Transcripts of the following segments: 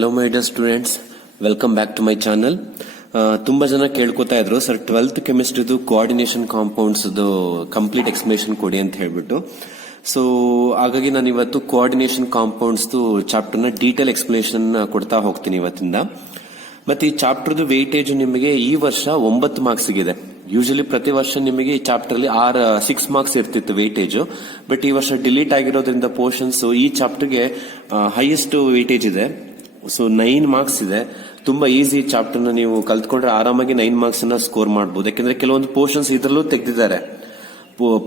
Hello my dear students, welcome back to my channel. ತುಂಬಾ ಜನ ಕೇಳ್ಕೊತಾ ಇದ್ರು ಸರ್ 12th ಕೆಮಿಸ್ಟ್ರಿದು ಕೋಆರ್ಡಿನೇಷನ್ ಕಾಂಪೌಂಡ್ಸ್ ಕಂಪ್ಲೀಟ್ ಎಕ್ಸ್ಪ್ಲನೇಷನ್ ಕೊಡಿ ಅಂತ ಹೇಳ್ಬಿಟ್ಟು. ಸೊ ಹಾಗಾಗಿ ನಾನು ಇವತ್ತು ಕೋಆರ್ಡಿನೇಷನ್ ಕಾಂಪೌಂಡ್ಸ್ ಚಾಪ್ಟರ್ ನ ಡೀಟೇಲ್ ಎಕ್ಸ್ಪ್ಲನೇಷನ್ ಕೊಡ್ತಾ ಹೋಗ್ತೀನಿ ಇವತ್ತಿಂದ. ಮತ್ತೆ ಈ ಚಾಪ್ಟರ್ದು ವೇಟೇಜ್ ನಿಮಗೆ ಈ ವರ್ಷ 9 ಮಾರ್ಕ್ಸ್ ಗಿದೆ. ಯೂಶಲಿ ಪ್ರತಿ ವರ್ಷ ನಿಮಗೆ ಈ ಚಾಪ್ಟರ್ ಅಲ್ಲಿ 6 ಮಾರ್ಕ್ಸ್ ಇರ್ತಿತ್ತು ವೇಟೇಜ್, ಬಟ್ ಈ ವರ್ಷ ಡಿಲೀಟ್ ಆಗಿರೋದ್ರಿಂದ ಪೋರ್ಷನ್ಸ್ ಈ ಚಾಪ್ಟರ್ಗೆ ಹೈಯೆಸ್ಟ್ ವೇಟೇಜ್ ಇದೆ. ಸೊ 9 ಮಾರ್ಕ್ಸ್ ಇದೆ. ತುಂಬಾ ಈಸಿ ಚಾಪ್ಟರ್ ನ ನೀವು ಕಲ್ತ್ಕೊಂಡ್ರೆ ಆರಾಮಾಗಿ 9 ಮಾರ್ಕ್ಸ್ ನ ಸ್ಕೋರ್ ಮಾಡಬಹುದು. ಯಾಕಂದ್ರೆ ಕೆಲವೊಂದು ಪೋರ್ಷನ್ಸ್ ಇದರಲ್ಲೂ ತೆಗೆದಿದ್ದಾರೆ,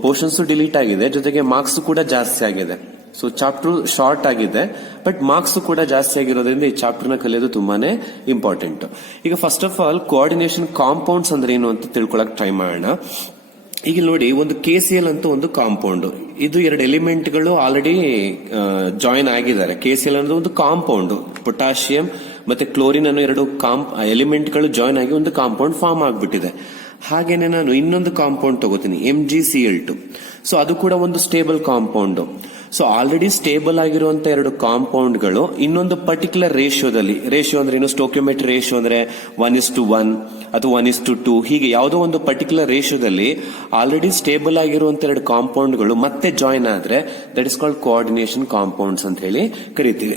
ಪೋರ್ಷನ್ಸ್ ಡಿಲೀಟ್ ಆಗಿದೆ, ಜೊತೆಗೆ ಮಾರ್ಕ್ಸ್ ಕೂಡ ಜಾಸ್ತಿ ಆಗಿದೆ. ಸೊ ಚಾಪ್ಟರ್ ಶಾರ್ಟ್ ಆಗಿದೆ, ಬಟ್ ಮಾರ್ಕ್ಸ್ ಕೂಡ ಜಾಸ್ತಿ ಆಗಿರೋದ್ರಿಂದ ಈ ಚಾಪ್ಟರ್ ನ ಕಲಿಯೋದು ತುಂಬಾನೇ ಇಂಪಾರ್ಟೆಂಟ್. ಈಗ first of all coordination compounds ಅಂದ್ರೆ ಏನು ಅಂತ ತಿಳ್ಕೊಳಕ್ ಟ್ರೈ ಮಾಡೋಣ. ಈಗ ನೋಡಿ, ಒಂದು KCl ಅಂತ ಒಂದು ಕಾಂಪೌಂಡ್, ಇದು 2 ಎಲಿಮೆಂಟ್ಗಳು ಆಲ್ರೆಡಿ ಜಾಯಿನ್ ಆಗಿದ್ದಾರೆ. KCl ಅನ್ನೋದು ಒಂದು ಕಾಂಪೌಂಡ್, ಪೊಟ್ಯಾಷಿಯಂ ಮತ್ತೆ ಕ್ಲೋರಿನ್ ಅನ್ನೋ 2 ಎಲಿಮೆಂಟ್ಗಳು ಜಾಯಿನ್ ಆಗಿ ಒಂದು ಕಾಂಪೌಂಡ್ ಫಾರ್ಮ್ ಆಗ್ಬಿಟ್ಟಿದೆ. ಹಾಗೇನೆ ನಾನು ಇನ್ನೊಂದು ಕಾಂಪೌಂಡ್ ತಗೋತೀನಿ, MgCl2. ಸೊ ಅದು ಕೂಡ ಒಂದು stable compound. So already stable ಆಗಿರುವಂತ 2 ಕಾಂಪೌಂಡ್ಗಳು ಇನ್ನೊಂದು ಪರ್ಟಿಕ್ಯುಲರ್ ರೇಷಿಯೋದಲ್ಲಿ, ರೇಷಿಯೋ ಅಂದ್ರೆ ಏನು, ಸ್ಟೋಕಿಯೋಮೆಟ್ರಿ ರೇಷಿಯೋ ಅಂದ್ರೆ 1:1 ಅಥವಾ 1:2, ಹೀಗೆ ಯಾವುದೋ ಒಂದು ಪರ್ಟಿಕ್ಯುಲರ್ ರೇಷಿಯೋದಲ್ಲಿ ಆಲ್ರೆಡಿ ಸ್ಟೇಬಲ್ ಆಗಿರುವಂತ 2 ಕಾಂಪೌಂಡ್ಗಳು ಮತ್ತೆ ಜಾಯಿನ್ ಆದ್ರೆ that is called coordination compounds ಅಂತ ಹೇಳಿ ಕರಿತೀವಿ.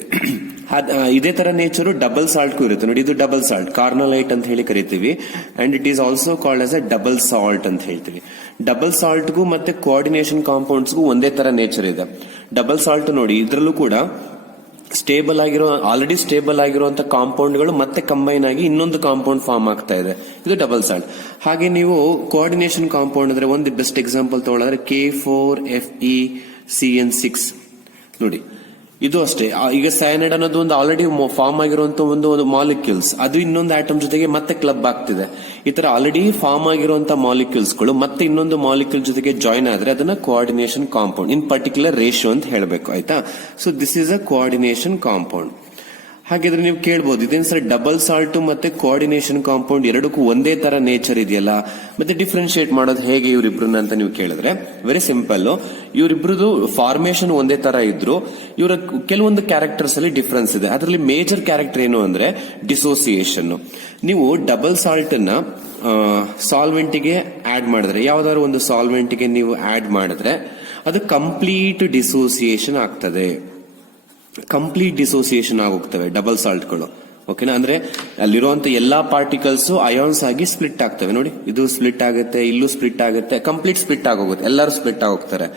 ಇದೇ ತರ ನೇಚರ್ ಡಬಲ್ ಸಾಲ್ಟ್ ಇರುತ್ತೆ ನೋಡಿ. ಇದು ಡಬಲ್ ಸಾಲ್ಟ್, ಕಾರ್ನಲೈಟ್ ಅಂತ ಹೇಳಿ ಕರಿತೀವಿ, and it is also called as A double salt ಅಂತ ಹೇಳ್ತೀವಿ. ಡಬಲ್ ಸಾಲ್ಟ್ಗೂ ಮತ್ತೆ ಕೋಆರ್ಡಿನೇಷನ್ ಕಾಂಪೌಂಡ್ಸ್ಗೂ ಒಂದೇ ತರ ನೇಚರ್ ಇದೆ. ಡಬಲ್ ಸಾಲ್ಟ್ ನೋಡಿ, ಇದರಲ್ಲೂ ಕೂಡ ಸ್ಟೇಬಲ್ ಆಗಿರೋ, ಆಲ್ರೆಡಿ ಸ್ಟೇಬಲ್ ಆಗಿರುವಂತ ಕಾಂಪೌಂಡ್ಗಳು ಮತ್ತೆ ಕಂಬೈನ್ ಆಗಿ ಇನ್ನೊಂದು ಕಾಂಪೌಂಡ್ ಫಾರ್ಮ್ ಆಗ್ತಾ ಇದೆ. ಇದು ಡಬಲ್ ಸಾಲ್ಟ್. ಹಾಗೆ ನೀವು ಕೋಆರ್ಡಿನೇಷನ್ ಕಾಂಪೌಂಡ್ ಅಂದ್ರೆ ಒಂದು ಬೆಸ್ಟ್ ಎಕ್ಸಾಂಪಲ್ ತಗೊಳ್ಳೋದ್ರೆ K4FeCN6 ನೋಡಿ. ಇದು ಅಷ್ಟೇ. ಈಗ ಸೈನೈಡ್ ಅನ್ನೋದು ಒಂದು ಆಲ್ರೆಡಿ ಫಾರ್ಮ್ ಆಗಿರುವಂತ ಒಂದು ಮಾಲಿಕ್ಯೂಲ್ಸ್, ಅದು ಇನ್ನೊಂದು ಆಟಮ್ ಜೊತೆಗೆ ಮತ್ತೆ ಕ್ಲಬ್ ಆಗ್ತಿದೆ. ಈ ತರ ಆಲ್ರೆಡಿ ಫಾರ್ಮ್ ಆಗಿರುವಂತ ಮಾಲಿಕ್ಯೂಲ್ಸ್ ಗಳು ಮತ್ತೆ ಇನ್ನೊಂದು ಮಾಲಿಕ್ಯೂಲ್ ಜೊತೆಗೆ ಜಾಯಿನ್ ಆದ್ರೆ ಅದನ್ನ ಕೋಆರ್ಡಿನೇಷನ್ ಕಾಂಪೌಂಡ್ ಇನ್ ಪರ್ಟಿಕ್ಯುಲರ್ ರೇಷಿಯೋ ಅಂತ ಹೇಳಬೇಕು, ಆಯ್ತಾ. So this is a coordination compound. ಹಾಗಿದ್ರೆ ನೀವು ಕೇಳಬಹುದು, ಇದೇನ್ ಸರ್ ಡಬಲ್ ಸಾಲ್ಟ್ ಮತ್ತೆ ಕೋಆರ್ಡಿನೇಷನ್ ಕಾಂಪೌಂಡ್ ಎರಡಕ್ಕೂ ಒಂದೇ ತರ ನೇಚರ್ ಇದೆಯಲ್ಲ, ಮತ್ತೆ ಡಿಫ್ರೆನ್ಶಿಯೇಟ್ ಮಾಡೋದು ಹೇಗೆ ಇವರಿಬ್ರನ್ನ ಅಂತ ನೀವು ಕೇಳಿದ್ರೆ ವೆರಿ ಸಿಂಪಲ್. ಇವರಿಬ್ರದ್ದು ಫಾರ್ಮೇಶನ್ ಒಂದೇ ತರ ಇದ್ರು, ಇವರ ಕೆಲವೊಂದು ಕ್ಯಾರೆಕ್ಟರ್ಸ್ ಅಲ್ಲಿ ಡಿಫರೆನ್ಸ್ ಇದೆ. ಅದರಲ್ಲಿ ಮೇಜರ್ ಕ್ಯಾರೆಕ್ಟರ್ ಏನು ಅಂದ್ರೆ ಡಿಸೋಸಿಯೇಷನ್. ನೀವು ಡಬಲ್ ಸಾಲ್ಟ್ ಅನ್ನ ಸಾಲ್ವೆಂಟ್ ಗೆ ಆಡ್ ಮಾಡಿದ್ರೆ, ಯಾವ್ದಾದ್ರು ಒಂದು ಸಾಲ್ವೆಂಟ್ ಗೆ ನೀವು ಆಡ್ ಮಾಡಿದ್ರೆ ಅದು ಕಂಪ್ಲೀಟ್ ಡಿಸೋಸಿಯೇಷನ್ ಆಗ್ತದೆ. ಕಂಪ್ಲೀಟ್ ಡಿಸೋಸಿಯೇಷನ್ ಆಗೋಗ್ತವೆ ಡಬಲ್ ಸಾಲ್ಟ್ಗಳು, ಓಕೆನಾ. ಅಂದ್ರೆ ಅಲ್ಲಿರುವಂತ ಎಲ್ಲಾ ಪಾರ್ಟಿಕಲ್ಸ್ ಅಯಾನ್ಸ್ ಆಗಿ ಸ್ಪ್ಲಿಟ್ ಆಗ್ತವೆ ನೋಡಿ. ಇದು ಸ್ಪ್ಲಿಟ್ ಆಗುತ್ತೆ, ಇಲ್ಲೂ ಸ್ಪ್ಲಿಟ್ ಆಗುತ್ತೆ, ಕಂಪ್ಲೀಟ್ ಸ್ಪ್ಲಿಟ್ ಆಗೋಗುತ್ತೆ, ಎಲ್ಲರೂ ಸ್ಪ್ಲಿಟ್ ಆಗೋಗ್ತಾರೆ.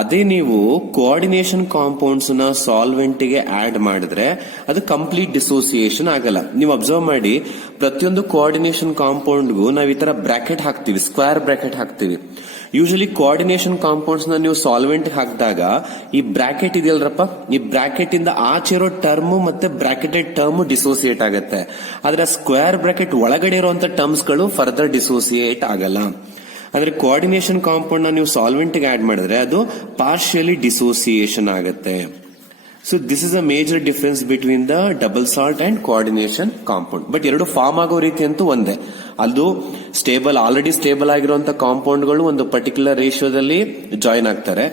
ಅದೇ ನೀವು ಕೋಆರ್ಡಿನೇಷನ್ ಕಾಂಪೌಂಡ್ಸ್ ನ ಸಾಲ್ವೆಂಟ್ ಗೆ ಆಡ್ ಮಾಡಿದ್ರೆ ಅದು ಕಂಪ್ಲೀಟ್ ಡಿಸೋಸಿಯೇಷನ್ ಆಗಲ್ಲ. ನೀವು ಅಬ್ಸರ್ವ್ ಮಾಡಿ, ಪ್ರತಿಯೊಂದು ಕೋಆರ್ಡಿನೇಷನ್ ಕಾಂಪೌಂಡ್ಗೂ ನಾವು ಈ ತರ ಬ್ರಾಕೆಟ್ ಹಾಕ್ತಿವಿ, ಸ್ಕ್ವೇರ್ ಬ್ರಾಕೆಟ್ ಹಾಕ್ತಿವಿ. ಯೂಶಲಿ ಕೋಆರ್ಡಿನೇಷನ್ ಕಾಂಪೌಂಡ್ಸ್ ನ ನೀವು ಸಾಲ್ವೆಂಟ್ ಹಾಕಿದಾಗ ಈ ಬ್ರಾಕೆಟ್ ಇದೆಯಲ್ರಪ್ಪ, ಈ ಬ್ರಾಕೆಟ್ ಇಂದ ಆಚೆ ಇರೋ ಟರ್ಮ್ ಮತ್ತೆ ಬ್ರಾಕೆಟೆಡ್ ಟರ್ಮ್ ಡಿಸೋಸಿಯೇಟ್ ಆಗುತ್ತೆ. ಆದ್ರೆ ಸ್ಕ್ವೇರ್ ಬ್ರಾಕೆಟ್ ಒಳಗಡೆ ಇರುವಂತ ಟರ್ಮ್ಸ್ ಗಳು ಫರ್ದರ್ ಡಿಸೋಸಿಯೇಟ್ ಆಗಲ್ಲ. ಅಂದ್ರೆ ಕೋಆರ್ಡಿನೇಷನ್ ಕಾಂಪೌಂಡ್ ನ ನೀವು ಸಾಲ್ವೆಂಟ್ ಗೆ ಆಡ್ ಮಾಡಿದ್ರೆ ಅದು ಪಾರ್ಷಿಯಲಿ ಡಿಸೋಸಿಯೇಷನ್ ಆಗುತ್ತೆ. So this is a major difference between the double salt and coordination compound. But ಎರಡು ಫಾರ್ಮ್ ಆಗೋ ರೀತಿ ಅಂತೂ ಒಂದೇ. ಅದು ಸ್ಟೇಬಲ್, ಆಲ್ರೆಡಿ ಸ್ಟೇಬಲ್ ಆಗಿರುವಂತಹ ಕಾಂಪೌಂಡ್ಗಳು ಒಂದು ಪರ್ಟಿಕ್ಯುಲರ್ ರೇಷಿಯೋದಲ್ಲಿ ಜಾಯಿನ್ ಆಗ್ತಾರೆ.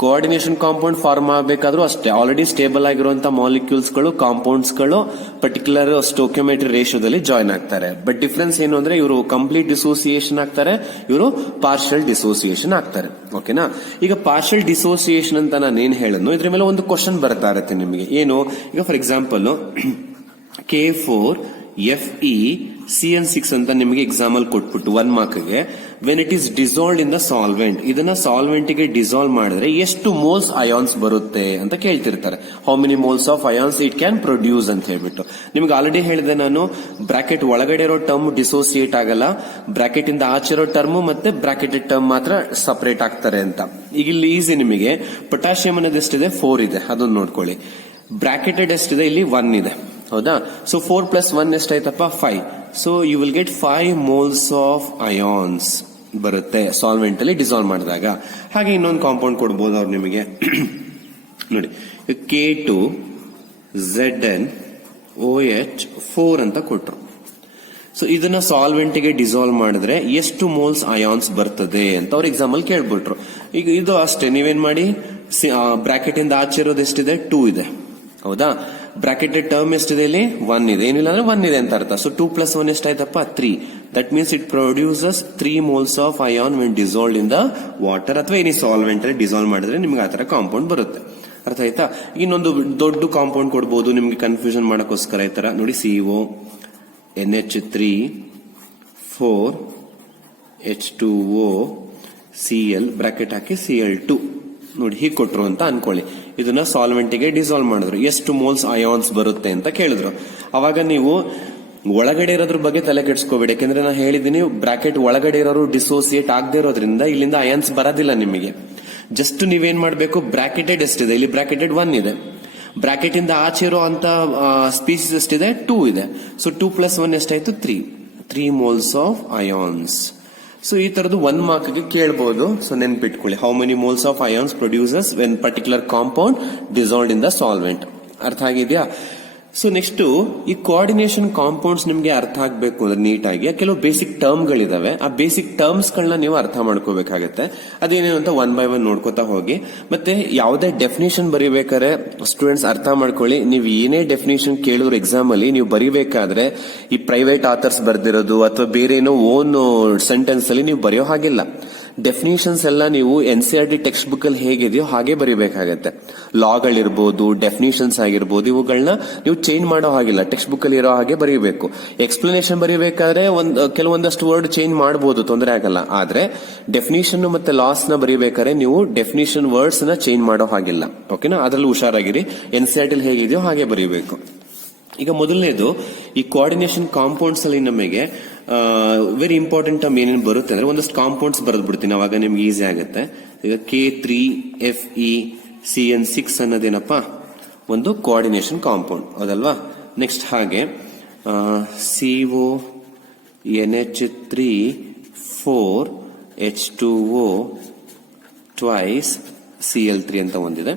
ಕೋಆರ್ಡಿನೇಷನ್ ಕಾಂಪೌಂಡ್ ಫಾರ್ಮ್ ಆಗಬೇಕಾದ್ರೂ ಅಷ್ಟೇ, ಆಲ್ರೆಡಿ ಸ್ಟೇಬಲ್ ಆಗಿರುವಂತಹ ಮಾಲಿಕ್ಯೂಲ್ಸ್ ಗಳು, ಕಾಂಪೌಂಡ್ಸ್ ಗಳು ಪರ್ಟಿಕ್ಯುಲರ್ ಸ್ಟೋಕಿಯೋಮೆಟ್ರಿ ರೇಷಿಯೋದಲ್ಲಿ ಜಾಯಿನ್ ಆಗ್ತಾರೆ. ಬಟ್ ಡಿಫರೆನ್ಸ್ ಏನು ಅಂದ್ರೆ ಇವರು ಕಂಪ್ಲೀಟ್ ಡಿಸೋಸಿಯೇಷನ್ ಆಗ್ತಾರೆ, ಇವರು ಪಾರ್ಷಿಯಲ್ ಡಿಸೋಸಿಯೇಷನ್ ಆಗ್ತಾರೆ, ಓಕೆನಾ. ಈಗ ಪಾರ್ಷಿಯಲ್ ಡಿಸೋಸಿಯೇಷನ್ ಅಂತ ನಾನು ಏನ್ ಹೇಳನ್ನು, ಇದ್ರ ಮೇಲೆ ಒಂದು ಕ್ವಶನ್ ಬರ್ತಾ ಇರುತ್ತೆ ನಿಮಗೆ. ಏನು, ಈಗ ಫಾರ್ ಎಕ್ಸಾಂಪಲ್ K4FeCN6 ಅಂತ ನಿಮಗೆ ಎಕ್ಸಾಂಪಲ್ ಕೊಟ್ಬಿಟ್ಟು 1 ಮಾರ್ಕ್ಗೆ, when it is dissolved in the solvent, ಇದನ್ನ ಸಾಲ್ವೆಂಟ್ ಗೆ ಡಿಸಾಲ್ವ್ ಮಾಡಿದ್ರೆ ಎಷ್ಟು ಮೋಲ್ಸ್ ಅಯಾನ್ಸ್ ಬರುತ್ತೆ ಅಂತ ಕೇಳ್ತಿರ್ತಾರೆ. How many moles of ions it can produce ಅಂತ ಹೇಳ್ಬಿಟ್ಟು. ನಿಮ್ಗೆ ಆಲ್ರೆಡಿ ಹೇಳಿದೆ ನಾನು, ಬ್ರಾಕೆಟ್ ಒಳಗಡೆ ಇರೋ ಟರ್ಮ್ ಡಿಸೋಸಿಯೇಟ್ ಆಗಲ್ಲ, ಬ್ರಾಕೆಟ್ ಇಂದ ಆಚೆ ಇರೋ ಟರ್ಮ್ ಮತ್ತೆ ಬ್ರಾಕೆಟೆಡ್ ಟರ್ಮ್ ಮಾತ್ರ ಸಪರೇಟ್ ಆಗ್ತಾರೆ ಅಂತ. ಈಗ ಇಲ್ಲಿ ಈಸಿ ನಿಮಗೆ, ಪೊಟ್ಯಾಷಿಯಂ ಅನ್ನೋದು ಎಷ್ಟಿದೆ, 4 ಇದೆ, ಅದನ್ನ ನೋಡ್ಕೊಳ್ಳಿ. ಬ್ರಾಕೆಟೆಡ್ ಎಷ್ಟಿದೆ, ಇಲ್ಲಿ 1 ಇದೆ, ಹೌದಾ. ಸೊ 4 + 1 ಎಷ್ಟಾಯ್ತಪ್ಪ, 5. So you will get 5 moles of ions ಬರುತ್ತೆ ಸಾಲ್ವೆಂಟ್ ಅಲ್ಲಿ ಡಿಸಾಲ್ವ್ ಮಾಡಿದಾಗ. ಹಾಗೆ ಇನ್ನೊಂದು ಕಾಂಪೌಂಡ್ ಕೊಡ್ಬೋದು ಅವ್ರು ನಿಮಗೆ ನೋಡಿ, K2ZnOH4 ಅಂತ ಕೊಟ್ರು. ಸೊ ಇದನ್ನ ಸಾಲ್ವೆಂಟ್ ಗೆ ಡಿಸಾಲ್ವ್ ಮಾಡಿದ್ರೆ ಎಷ್ಟು ಮೋಲ್ಸ್ ಅಯಾನ್ಸ್ ಬರ್ತದೆ ಅಂತ ಅವ್ರ ಎಕ್ಸಾಂಪಲ್ ಕೇಳ್ಬಿಟ್ರು. ಈಗ ಇದು ಅಷ್ಟೇ, ನೀವೇನ್ ಮಾಡಿ, ಬ್ರಾಕೆಟ್ ಇಂದ ಆಚೆ ಇರೋದು ಎಷ್ಟಿದೆ, 2 ಇದೆ, ಹೌದಾ. ಬ್ರಾಕೆಟೆಡ್ ಟರ್ಮ್ ಎಷ್ಟಿದೆ ಇಲ್ಲಿ 1 ಇದೆ, ಏನಿಲ್ಲ ಅಂದ್ರೆ 1 ಇದೆ ಅಂತ ಅರ್ಥ. So 2 + 1 ಎಷ್ಟಾಯ್ತಪ್ಪ 3. That means it produces 3 moles of ion when dissolved in the water ಅಥವಾ ಎನಿ ಸಾಲ್ವೆಂಟ್ ಅಲ್ಲಿ ಡಿಸಾಲ್ವ್ ಮಾಡಿದ್ರೆ ನಿಮ್ಗೆ ಆತರ ಕಾಂಪೌಂಡ್ ಬರುತ್ತೆ. ಅರ್ಥ ಆಯ್ತಾ? ಇನ್ನೊಂದು ದೊಡ್ಡ ಕಾಂಪೌಂಡ್ ಕೊಡ್ಬೋದು ನಿಮ್ಗೆ ಕನ್ಫ್ಯೂಷನ್ ಮಾಡಕ್ಕೋಸ್ಕರ. ಈ ತರ ನೋಡಿ, CO NH3 4 H2O Cl bracket ಹಾಕಿ Cl2 ನೋಡಿ ಹೀಗೆ ಕೊಟ್ರು ಅಂತ ಅನ್ಕೊಳ್ಳಿ. ಇದನ್ನ ಸಾಲ್ವೆಂಟಿಗೆ ಡಿಸಾಲ್ವ್ ಮಾಡಿದ್ರು, ಎಷ್ಟು ಮೋಲ್ಸ್ ಅಯಾನ್ಸ್ ಬರುತ್ತೆ ಅಂತ ಕೇಳಿದ್ರು. ಅವಾಗ ನೀವು ಒಳಗಡೆ ಇರೋದ್ರ ಬಗ್ಗೆ ತಲೆ ಕೆಡಿಸ್ಕೋಬೇಡಿ, ಯಾಕಂದ್ರೆ ನಾನು ಹೇಳಿದೀನಿ ಬ್ರಾಕೆಟ್ ಒಳಗಡೆ ಇರೋರು ಡಿಸೋಸಿಯೇಟ್ ಆಗದೆ ಇರೋದ್ರಿಂದ ಇಲ್ಲಿಂದ ಅಯಾನ್ಸ್ ಬರೋದಿಲ್ಲ ನಿಮಗೆ. ಜಸ್ಟ್ ನೀವೇನ್ ಮಾಡ್ಬೇಕು, ಬ್ರಾಕೆಟೆಡ್ ಎಷ್ಟಿದೆ ಇಲ್ಲಿ, ಬ್ರಾಕೆಟೆಡ್ 1 ಇದೆ. ಬ್ರಾಕೆಟ್ ಇಂದ ಆಚೆ ಇರೋ ಅಂತ ಸ್ಪೀಸೀಸ್ ಎಷ್ಟಿದೆ 2 ಇದೆ. ಸೊ 2 + 1 ಎಷ್ಟಾಯ್ತು 3 moles ಆಫ್ ಅಯಾನ್ಸ್. ಸೊ ಈ ತರದ್ದು 1 ಮಾರ್ಕ್ಗೆ ಕೇಳಬಹುದು. ಸೊ ನೆನ್ಪಿಟ್ಕೊಳ್ಳಿ, how many moles of ions produces when particular compound dissolved in the solvent. ಅರ್ಥ ಆಗಿದೆಯಾ? ಸೊ ನೆಕ್ಸ್ಟ್ ಈ ಕೋಆರ್ಡಿನೇಷನ್ ಕಾಂಪೌಂಡ್ಸ್ ನಿಮ್ಗೆ ಅರ್ಥ ಆಗ್ಬೇಕು ಅಂದ್ರೆ ನೀಟಾಗಿ ಕೆಲವು ಬೇಸಿಕ್ ಟರ್ಮ್ ಗಳಿದಾವೆ. ಆ ಬೇಸಿಕ್ ಟರ್ಮ್ಸ್ ಗಳನ್ನ ನೀವು ಅರ್ಥ ಮಾಡ್ಕೋಬೇಕಾಗತ್ತೆ. ಅದೇನೇನು ಅಂತ 1 by 1 ನೋಡ್ಕೋತಾ ಹೋಗಿ. ಮತ್ತೆ ಯಾವುದೇ ಡೆಫಿನೇಷನ್ ಬರೀಬೇಕಾದ್ರೆ ಸ್ಟೂಡೆಂಟ್ಸ್ ಅರ್ಥ ಮಾಡ್ಕೊಳ್ಳಿ, ನೀವು ಏನೇ ಡೆಫಿನೇಷನ್ ಕೇಳಿದ್ರು ಎಕ್ಸಾಮ್ ಅಲ್ಲಿ ನೀವು ಬರೀಬೇಕಾದ್ರೆ ಈ ಪ್ರೈವೇಟ್ ಆಥರ್ಸ್ ಬರ್ದಿರೋದು ಅಥವಾ ಬೇರೆ ಏನೋ ಓನ್ ಸೆಂಟೆನ್ಸ್ ಅಲ್ಲಿ ನೀವು ಬರೆಯೋ ಹಾಗಿಲ್ಲ. ಡೆಫಿನೇಷನ್ಸ್ ಎಲ್ಲ ನೀವು NCERT ಟೆಕ್ಸ್ಟ್ ಬುಕ್ ಅಲ್ಲಿ ಹೇಗಿದೆಯೋ ಹಾಗೆ ಬರೀಬೇಕಾಗತ್ತೆ. ಲಾಗಳಿರ್ಬೋದು, ಡೆಫಿನೇಷನ್ಸ್ ಆಗಿರ್ಬೋದು, ಇವುಗಳನ್ನ ನೀವು ಚೇಂಜ್ ಮಾಡೋ ಹಾಗಿಲ್ಲ, ಟೆಕ್ಸ್ಟ್ ಬುಕ್ ಅಲ್ಲಿ ಇರೋ ಹಾಗೆ ಬರೀಬೇಕು. ಎಕ್ಸ್ಪ್ಲನೇಷನ್ ಬರೀಬೇಕಾದ್ರೆ ಕೆಲವೊಂದಷ್ಟು ವರ್ಡ್ ಚೇಂಜ್ ಮಾಡಬಹುದು, ತೊಂದರೆ ಆಗಲ್ಲ. ಆದ್ರೆ ಡೆಫಿನೇಷನ್ ಮತ್ತೆ ಲಾಸ್ ನ ಬರೀಬೇಕಾದ್ರೆ ನೀವು ಡೆಫಿನೇಷನ್ ವರ್ಡ್ಸ್ ನ ಚೇಂಜ್ ಮಾಡೋ ಹಾಗಿಲ್ಲ. ಓಕೆನಾ? ಅದ್ರಲ್ಲಿ ಹುಷಾರಾಗಿರಿ, NCERT ಅಲ್ಲಿ ಹೇಗಿದೆಯೋ ಹಾಗೆ ಬರೀಬೇಕು. ಈಗ ಮೊದಲನೇದು ಈ ಕೋಆರ್ಡಿನೇಷನ್ ಕಾಂಪೌಂಡ್ಸ್ ಅಲ್ಲಿ ನಮಗೆ ವೆರಿ ಇಂಪಾರ್ಟೆಂಟ್ ಟರ್ಮ್ ಏನೇನು ಬರುತ್ತೆ ಅಂದ್ರೆ ಒಂದಷ್ಟು ಕಾಂಪೌಂಡ್ಸ್ ಬರೆದು ಬಿಡ್ತೀನಿ, ಅವಾಗ ನಿಮ್ಗೆ ಈಸಿ ಆಗುತ್ತೆ. ಈಗ K3FeCN6 ಅನ್ನೋದೇನಪ್ಪ ಒಂದು ಕೋಆರ್ಡಿನೇಷನ್ ಕಾಂಪೌಂಡ್, ಹೌದಲ್ವಾ? ನೆಕ್ಸ್ಟ್ ಹಾಗೆ CO NH3 4 H2O twice Cl3 ಅಂತ ಒಂದಿದೆ.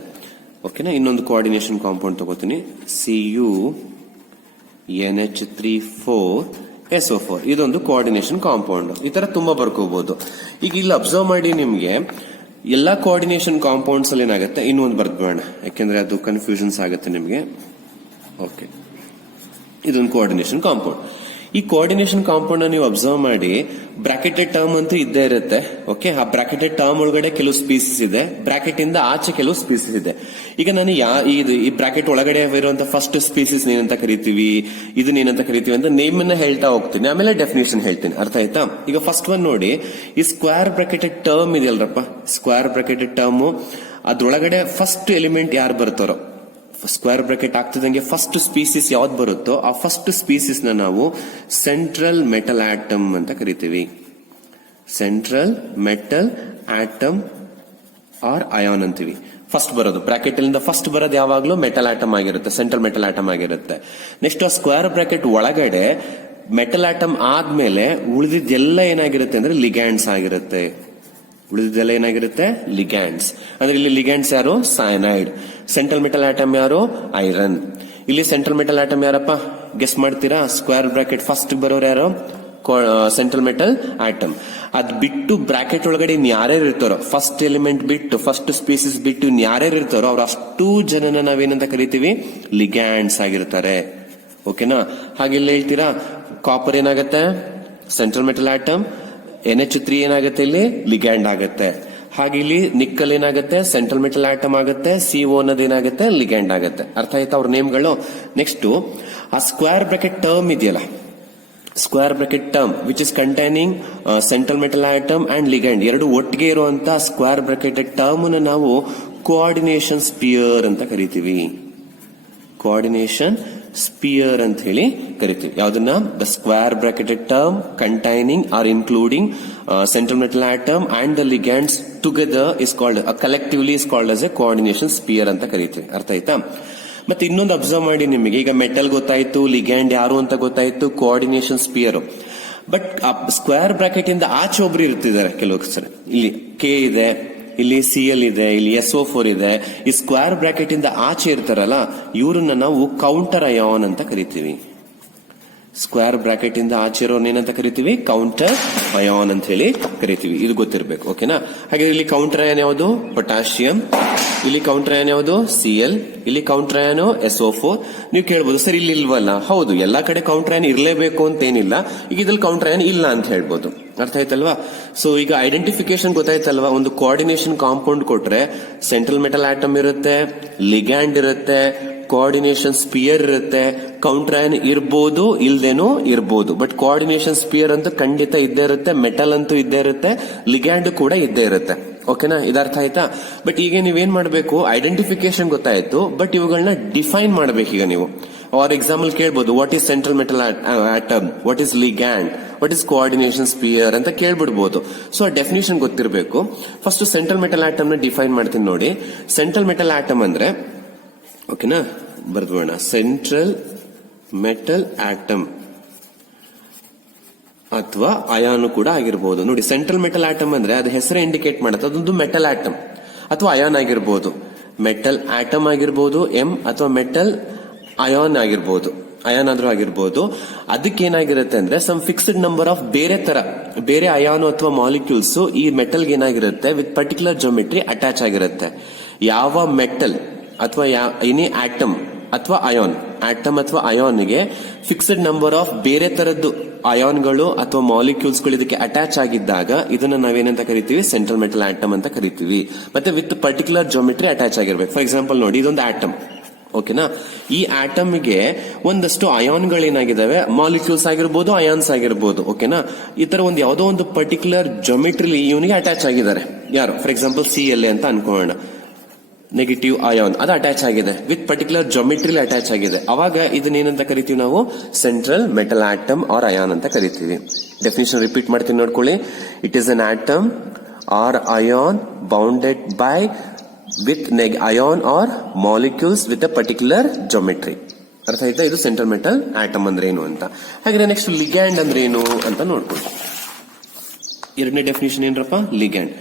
ಓಕೆನಾ? ಇನ್ನೊಂದು ಕೋಆರ್ಡಿನೇಷನ್ ಕಾಂಪೌಂಡ್ ತಗೋತೀನಿ, Cu NH3 4 SO4. ಇದೊಂದು ಕೋಆರ್ಡಿನೇಷನ್ ಕಾಂಪೌಂಡ್. ಈ ತರ ತುಂಬಾ ಬರ್ಕೋಬಹುದು. ಈಗ ಇಲ್ಲಿ ಅಬ್ಸರ್ವ್ ಮಾಡಿ, ನಿಮ್ಗೆ ಎಲ್ಲಾ ಕೋಆರ್ಡಿನೇಷನ್ ಕಾಂಪೌಂಡ್ಸ್ ಅಲ್ಲಿ ಏನಾಗುತ್ತೆ, ಇನ್ನೊಂದು ಬರ್ದ್ಬೇಡ, ಯಾಕೆಂದ್ರೆ ಅದು ಕನ್ಫ್ಯೂಷನ್ಸ್ ಆಗುತ್ತೆ ನಿಮ್ಗೆ. ಓಕೆ, ಇದೊಂದು ಕೋಆರ್ಡಿನೇಷನ್ ಕಾಂಪೌಂಡ್. ಈ ಕೋಆರ್ಡಿನೇಷನ್ ಕಾಂಪೌಂಡ್ ನೀವು ಅಬ್ಸರ್ವ್ ಮಾಡಿ, ಬ್ರಾಕೆಟೆಡ್ ಟರ್ಮ್ ಅಂತೂ ಇದ್ದೇ ಇರುತ್ತೆ. ಓಕೆ, ಆ ಬ್ರಾಕೆಟೆಡ್ ಟರ್ಮ್ ಒಳಗಡೆ ಕೆಲವು ಸ್ಪೀಸೀಸ್ ಇದೆ, ಬ್ರಾಕೆಟ್ ಇಂದ ಆಚೆ ಕೆಲವು ಸ್ಪೀಸೀಸ್ ಇದೆ. ಈಗ ನಾನು ಈ ಬ್ರಾಕೆಟ್ ಒಳಗಡೆ ಇರುವಂತ ಫಸ್ಟ್ ಸ್ಪೀಸೀಸ್ ಏನಂತ ಕರಿತೀವಿ, ಇದನ್ನೇನಂತ ಕರಿತೀವಿ ಅಂತ ನೇಮ್ ಅನ್ನ ಹೇಳ್ತಾ ಹೋಗ್ತೀನಿ, ಆಮೇಲೆ ಡೆಫಿನೇಷನ್ ಹೇಳ್ತೀನಿ. ಅರ್ಥ ಆಯ್ತಾ? ಈಗ ಫಸ್ಟ್ ಒನ್ ನೋಡಿ, ಈ ಸ್ಕ್ವೇರ್ ಬ್ರಾಕೆಟೆಡ್ ಟರ್ಮ್ ಇದೆಯಲ್ರಪ್ಪ, ಸ್ಕ್ವೇರ್ ಬ್ರಾಕೆಟೆಡ್ ಟರ್ಮ್ ಅದ್ರೊಳಗಡೆ ಫಸ್ಟ್ ಎಲಿಮೆಂಟ್ ಯಾರು ಬರ್ತಾರೋ, ಸ್ಕ್ವೇರ್ ಬ್ರಾಕೆಟ್ ಆಗ್ತಿದಂಗೆ ಫಸ್ಟ್ ಸ್ಪೀಸೀಸ್ ಯಾವ್ದು ಬರುತ್ತೋ ಆ ಫಸ್ಟ್ ಸ್ಪೀಸೀಸ್ ನ ನಾವು ಸೆಂಟ್ರಲ್ ಮೆಟಲ್ ಆಟಮ್ ಅಂತ ಕರಿತೀವಿ. Central metal atom or ion ಅಂತೀವಿ. ಫಸ್ಟ್ ಬರೋದು ಬ್ರಾಕೆಟ್ ಇಂದ ಫಸ್ಟ್ ಬರೋದು ಯಾವಾಗ್ಲೂ ಮೆಟಲ್ ಆಟಮ್ ಆಗಿರುತ್ತೆ, ಸೆಂಟ್ರಲ್ ಮೆಟಲ್ ಆಟಮ್ ಆಗಿರುತ್ತೆ. ನೆಕ್ಸ್ಟ್ ಆ ಸ್ಕ್ವೇರ್ ಬ್ರಾಕೆಟ್ ಒಳಗಡೆ ಮೆಟಲ್ ಆಟಮ್ ಆದ್ಮೇಲೆ ಉಳಿದಿದ್ದೆಲ್ಲ ಏನಾಗಿರುತ್ತೆ ಅಂದ್ರೆ ಲಿಗ್ಯಾಂಡ್ಸ್ ಆಗಿರುತ್ತೆ. ಉಳಿದಿದ್ದೆಲ್ಲ ಏನಾಗಿರುತ್ತೆ, ಲಿಗ್ಯಾಂಡ್ಸ್. ಅಂದ್ರೆ ಇಲ್ಲಿ ಲಿಗ್ಯಾಂಡ್ಸ್ ಯಾರು, ಸೈನೈಡ್. ಸೆಂಟ್ರಲ್ ಮೆಟಲ್ ಆಟಮ್ ಯಾರು, ಐರನ್. ಇಲ್ಲಿ ಸೆಂಟ್ರಲ್ ಮೆಟಲ್ ಆಟಮ್ ಯಾರಪ್ಪ, ಗೆಸ್ ಮಾಡ್ತೀರಾ? ಸ್ಕ್ವೇರ್ ಬ್ರಾಕೆಟ್ ಫಸ್ಟ್ ಬರೋರು ಯಾರು, ಸೆಂಟ್ರಲ್ ಮೆಟಲ್ ಆಟಮ್. ಅದ್ ಬಿಟ್ಟು ಬ್ರಾಕೆಟ್ ಒಳಗಡೆ ಇನ್ ಯಾರ್ಯಾರು ಇರ್ತಾರೋ, ಫಸ್ಟ್ ಎಲಿಮೆಂಟ್ ಬಿಟ್ಟು, ಫಸ್ಟ್ ಸ್ಪೀಸೀಸ್ ಬಿಟ್ಟು ಇನ್ ಯಾರ್ಯಾರು ಇರ್ತಾರೋ ಅವ್ರ ಅಷ್ಟು ಜನನ ನಾವೇನಂತ ಕರಿತೀವಿ, ಲಿಗ್ಯಾಂಡ್ಸ್ ಆಗಿರ್ತಾರೆ. ಓಕೆನಾ? ಹಾಗೆಲ್ಲ ಹೇಳ್ತೀರಾ, ಕಾಪರ್ ಏನಾಗತ್ತೆ, ಸೆಂಟ್ರಲ್ ಮೆಟಲ್ ಆಟಮ್. NH3 ಏನಾಗುತ್ತೆ, ಇಲ್ಲಿ ಲಿಗ್ಯಾಂಡ್ ಆಗುತ್ತೆ. ಹಾಗೆ ಇಲ್ಲಿ ನಿಕ್ಕಲ್ ಏನಾಗುತ್ತೆ, ಸೆಂಟ್ರಲ್ ಮೆಟಲ್ ಆಟಮ್ ಆಗುತ್ತೆ. CO ಅನ್ನೋದೇನಾಗುತ್ತೆ, ಲಿಗ್ಯಾಂಡ್ ಆಗುತ್ತೆ. ಅರ್ಥ ಆಯ್ತಾ ಅವ್ರ ನೇಮ್ಗಳು? ನೆಕ್ಸ್ಟ್ ಆ ಸ್ಕ್ವೇರ್ ಬ್ರಾಕೆಟ್ ಟರ್ಮ್ ಇದೆಯಲ್ಲ, square bracket term which is containing central metal atom and ligand ಎರಡು ಒಟ್ಟಿಗೆ ಇರುವಂತ ಸ್ಕ್ವೇರ್ ಬ್ರಾಕೆಟೆಡ್ ಟರ್ಮ್ ನ ನಾವು ಕೋಆರ್ಡಿನೇಷನ್ ಸ್ಪಿಯರ್ ಅಂತ ಕರಿತೀವಿ. ಕೋಆರ್ಡಿನೇಷನ್ ಸ್ಪಿಯರ್ ಅಂತ ಹೇಳಿ ಕರಿತೀವಿ. ಯಾವ್ದನ್ನ, the square bracketed term containing or including central metal atom and the ligands together is called, collectively is called as a coordination sphere ಅಂತ ಕರಿತೀವಿ. ಅರ್ಥ ಆಯ್ತಾ? ಮತ್ತೆ ಇನ್ನೊಂದು ಅಬ್ಸರ್ವ್ ಮಾಡಿ, ನಿಮಗೆ ಈಗ ಮೆಟಲ್ ಗೊತ್ತಾಯ್ತು, ಲಿಗ್ಯಾಂಡ್ ಯಾರು ಅಂತ ಗೊತ್ತಾಯ್ತು, coordination sphere. But square bracket ಇಂದ ಆಚೆ ಒಬ್ರು ಇರ್ತಿದ್ದಾರೆ ಕೆಲವು ಸರಿ. ಇಲ್ಲಿ K ಇದೆ, ಇಲ್ಲಿ Cl ಇದೆ, ಇಲ್ಲಿ SO4 ಇದೆ. ಈ ಸ್ಕ್ವೇರ್ ಬ್ರಾಕೆಟ್ ಇಂದ ಆಚೆ ಇರ್ತಾರಲ್ಲ, ಇವ್ರನ್ನ ನಾವು ಕೌಂಟರ್ ಅಯಾನ್ ಅಂತ ಕರಿತೀವಿ. ಸ್ಕ್ವೇರ್ ಬ್ರಾಕೆಟ್ ಇಂದ ಆಚೆ ಇರೋನ್ ಏನಂತ ಕರಿತೀವಿ, ಕೌಂಟರ್ ಅಯಾನ್ ಅಂತ ಹೇಳಿ ಕರಿತೀವಿ. ಇದು ಗೊತ್ತಿರಬೇಕು. ಓಕೆನಾ. ಹಾಗೆ ಇಲ್ಲಿ ಕೌಂಟರ್ ಅಯಾನ್ ಯಾವುದು, ಪೊಟ್ಯಾಷಿಯಂ. ಇಲ್ಲಿ ಕೌಂಟರ್ ಅಯಾನ್ ಯಾವುದು, Cl. ಇಲ್ಲಿ ಕೌಂಟರ್ ಅಯಾನ್ SO4. ನೀವು ಕೇಳ್ಬೋದು ಸರ್ ಇಲ್ಲಿ ಇಲ್ವಲ್ಲ. ಹೌದು, ಎಲ್ಲಾ ಕಡೆ ಕೌಂಟರ್ ಅಯಾನ್ ಇರಲೇಬೇಕು ಅಂತ ಏನಿಲ್ಲ. ಈಗ ಇದ್ರಲ್ಲಿ ಕೌಂಟರ್ ಅಯಾನ್ ಇಲ್ಲ ಅಂತ ಹೇಳ್ಬೋದು. ಅರ್ಥ ಆಯ್ತಲ್ವಾ. ಸೊ ಈಗ ಐಡೆಂಟಿಫಿಕೇಶನ್ ಗೊತ್ತಾಯ್ತಲ್ವಾ. ಒಂದು ಕೋಆರ್ಡಿನೇಷನ್ ಕಾಂಪೌಂಡ್ ಕೊಟ್ರೆ ಸೆಂಟ್ರಲ್ ಮೆಟಲ್ ಆಟಮ್ ಇರುತ್ತೆ, ಲಿಗ್ಯಾಂಡ್ ಇರುತ್ತೆ, ಕೋಆರ್ಡಿನೇಷನ್ ಸ್ಪಿಯರ್ ಇರುತ್ತೆ. ಕೌಂಟರ್ ಅಯಾನ್ ಇರ್ಬೋದು, ಇಲ್ದೇನೂ ಇರ್ಬೋದು. ಬಟ್ ಕೋಆರ್ಡಿನೇಷನ್ ಸ್ಪಿಯರ್ ಅಂತೂ ಖಂಡಿತ ಇದ್ದೇ ಇರುತ್ತೆ, ಮೆಟಲ್ ಅಂತೂ ಇದ್ದೇ ಇರುತ್ತೆ, ಲಿಗ್ಯಾಂಡ್ ಕೂಡ ಇದ್ದೇ ಇರುತ್ತೆ. ಓಕೆನಾ, ಇದರ್ಥ ಆಯ್ತಾ. ಬಟ್ ಈಗ ನೀವೇನ್ ಮಾಡಬೇಕು, ಐಡೆಂಟಿಫಿಕೇಶನ್ ಗೊತ್ತಾಯ್ತು, ಬಟ್ ಇವುಗಳನ್ನ ಡಿಫೈನ್ ಮಾಡಬೇಕು. ಈಗ ನೀವು ಆರ್ ಎಕ್ಸಾಂಪಲ್ ಕೇಳ್ಬೋದು, what is central metal atom, what is ligand, what is coordination sphere ಅಂತ ಕೇಳ್ಬಿಡ್ಬೋದು. ಸೊ ಆ ಡೆಫಿನೇಷನ್ ಗೊತ್ತಿರಬೇಕು. ಫಸ್ಟ್ ಸೆಂಟ್ರಲ್ ಮೆಟಲ್ ಆಟಮ್ ನ ಡಿಫೈನ್ ಮಾಡ್ತೀನಿ ನೋಡಿ. ಸೆಂಟ್ರಲ್ ಮೆಟಲ್ ಆಟಮ್ ಅಂದ್ರೆ, ಓಕೆನಾ, ಬರ್ದ್ಬೋಣ, ಸೆಂಟ್ರಲ್ ಮೆಟಲ್ ಆಟಮ್ ಅಥವಾ ಅಯಾನು ಕೂಡ ಆಗಿರಬಹುದು. ನೋಡಿ, ಸೆಂಟ್ರಲ್ ಮೆಟಲ್ ಆಟಮ್ ಅಂದ್ರೆ ಅದು ಹೆಸರೇ ಇಂಡಿಕೇಟ್ ಮಾಡುತ್ತೆ, ಅದೊಂದು ಮೆಟಲ್ ಆಟಮ್ ಅಥವಾ ಅಯಾನ್ ಆಗಿರ್ಬೋದು. ಮೆಟಲ್ ಆಟಮ್ ಆಗಿರ್ಬೋದು ಎಂ, ಅಥವಾ ಮೆಟಲ್ ಅಯಾನ್ ಆಗಿರ್ಬೋದು, ಅಯಾನ್ ಆದ್ರೂ ಆಗಿರ್ಬೋದು. ಅದಕ್ಕೇನಾಗಿರುತ್ತೆ ಅಂದ್ರೆ ಸಮ್ ಫಿಕ್ಸ್ಡ್ ನಂಬರ್ ಆಫ್ ಬೇರೆ ಅಯಾನು ಅಥವಾ ಮಾಲಿಕ್ಯೂಲ್ಸ್ ಈ ಮೆಟಲ್ಗೆ ಏನಾಗಿರುತ್ತೆ, ವಿತ್ ಪರ್ಟಿಕ್ಯುಲರ್ ಜೋಮೆಟ್ರಿ ಅಟ್ಯಾಚ್ ಆಗಿರುತ್ತೆ. ಯಾವ ಮೆಟಲ್ ಅಥವಾ ಎನಿ ಆಟಮ್ ಅಥವಾ ಆಟಮ್ ಅಥವಾ ಅಯಾನ್ಗೆ ಫಿಕ್ಸ್ಡ್ ನಂಬರ್ ಆಫ್ ಬೇರೆ ತರದ್ದು ಅಯಾನ್ಗಳು ಅಥವಾ ಮಾಲಿಕ್ಯೂಲ್ಸ್ ಗಳು ಇದಕ್ಕೆ ಅಟ್ಯಾಚ್ ಆಗಿದ್ದಾಗ ಇದನ್ನ ನಾವೇನಂತ ಕರಿತೀವಿ, ಸೆಂಟ್ರಲ್ ಮೆಟಲ್ ಆಟಮ್ ಅಂತ ಕರಿತೀವಿ. ಮತ್ತೆ ವಿತ್ ಪರ್ಟಿಕ್ಯುಲರ್ ಜೋಮೆಟ್ರಿ ಅಟ್ಯಾಚ್ ಆಗಿರ್ಬೇಕು. ಫಾರ್ ಎಕ್ಸಾಂಪಲ್ ನೋಡಿ, ಇದೊಂದು ಆಟಮ್. ಓಕೆನಾ. ಈ ಆಟಮ್ಗೆ ಒಂದಷ್ಟು ಅಯಾನ್ಗಳೇನಾಗಿದ್ದಾವೆ, ಮಾಲಿಕ್ಯೂಲ್ಸ್ ಆಗಿರ್ಬೋದು, ಅಯಾನ್ಸ್ ಆಗಿರ್ಬೋದು. ಓಕೆನಾ. ಈ ತರ ಒಂದು ಯಾವುದೋ ಒಂದು ಪರ್ಟಿಕ್ಯುಲರ್ ಜೊಮೆಟ್ರಿಲಿ ಇವನಿಗೆ ಅಟ್ಯಾಚ್ ಆಗಿದ್ದಾರೆ. ಯಾರು, ಫಾರ್ ಎಕ್ಸಾಂಪಲ್ Cl ಅಂತ ಅನ್ಕೋಣ, ನೆಗೆಟಿವ್ ಅಯಾನ್ ಅದು ಅಟ್ಯಾಚ್ ಆಗಿದೆ, ವಿತ್ ಪರ್ಟಿಕ್ಯುಲರ್ ಜೊಮೆಟ್ರಿಲಿ ಅಟ್ಯಾಚ್ ಆಗಿದೆ. ಅವಾಗ ಇದನ್ನೇನಂತ ಕರಿತೀವಿ ನಾವು, central metal atom or ion ಅಂತ ಕರಿತೀವಿ. ಡೆಫಿನೇಷನ್ ರಿಪೀಟ್ ಮಾಡ್ತೀನಿ ನೋಡ್ಕೊಳ್ಳಿ. It is an atom or ion bounded by with ion or molecules with a particular geometry. ಅರ್ಥ ಆಯ್ತಾ. ಇದು ಸೆಂಟ್ರಲ್ ಮೆಟಲ್ ಆಟಮ್ ಅಂದ್ರೆ ಏನು ಅಂತ. ಹಾಗೆ ನೆಕ್ಸ್ಟ್ ಲಿಗ್ಯಾಂಡ್ ಅಂದ್ರೆ ಏನು ಅಂತ ನೋಡ್ಕೊಳ್ಳಿ. ಎರಡನೇ ಡೆಫಿನೇಷನ್ ಏನ್ರಪ್ಪ, ಲಿಗ್ಯಾಂಡ್.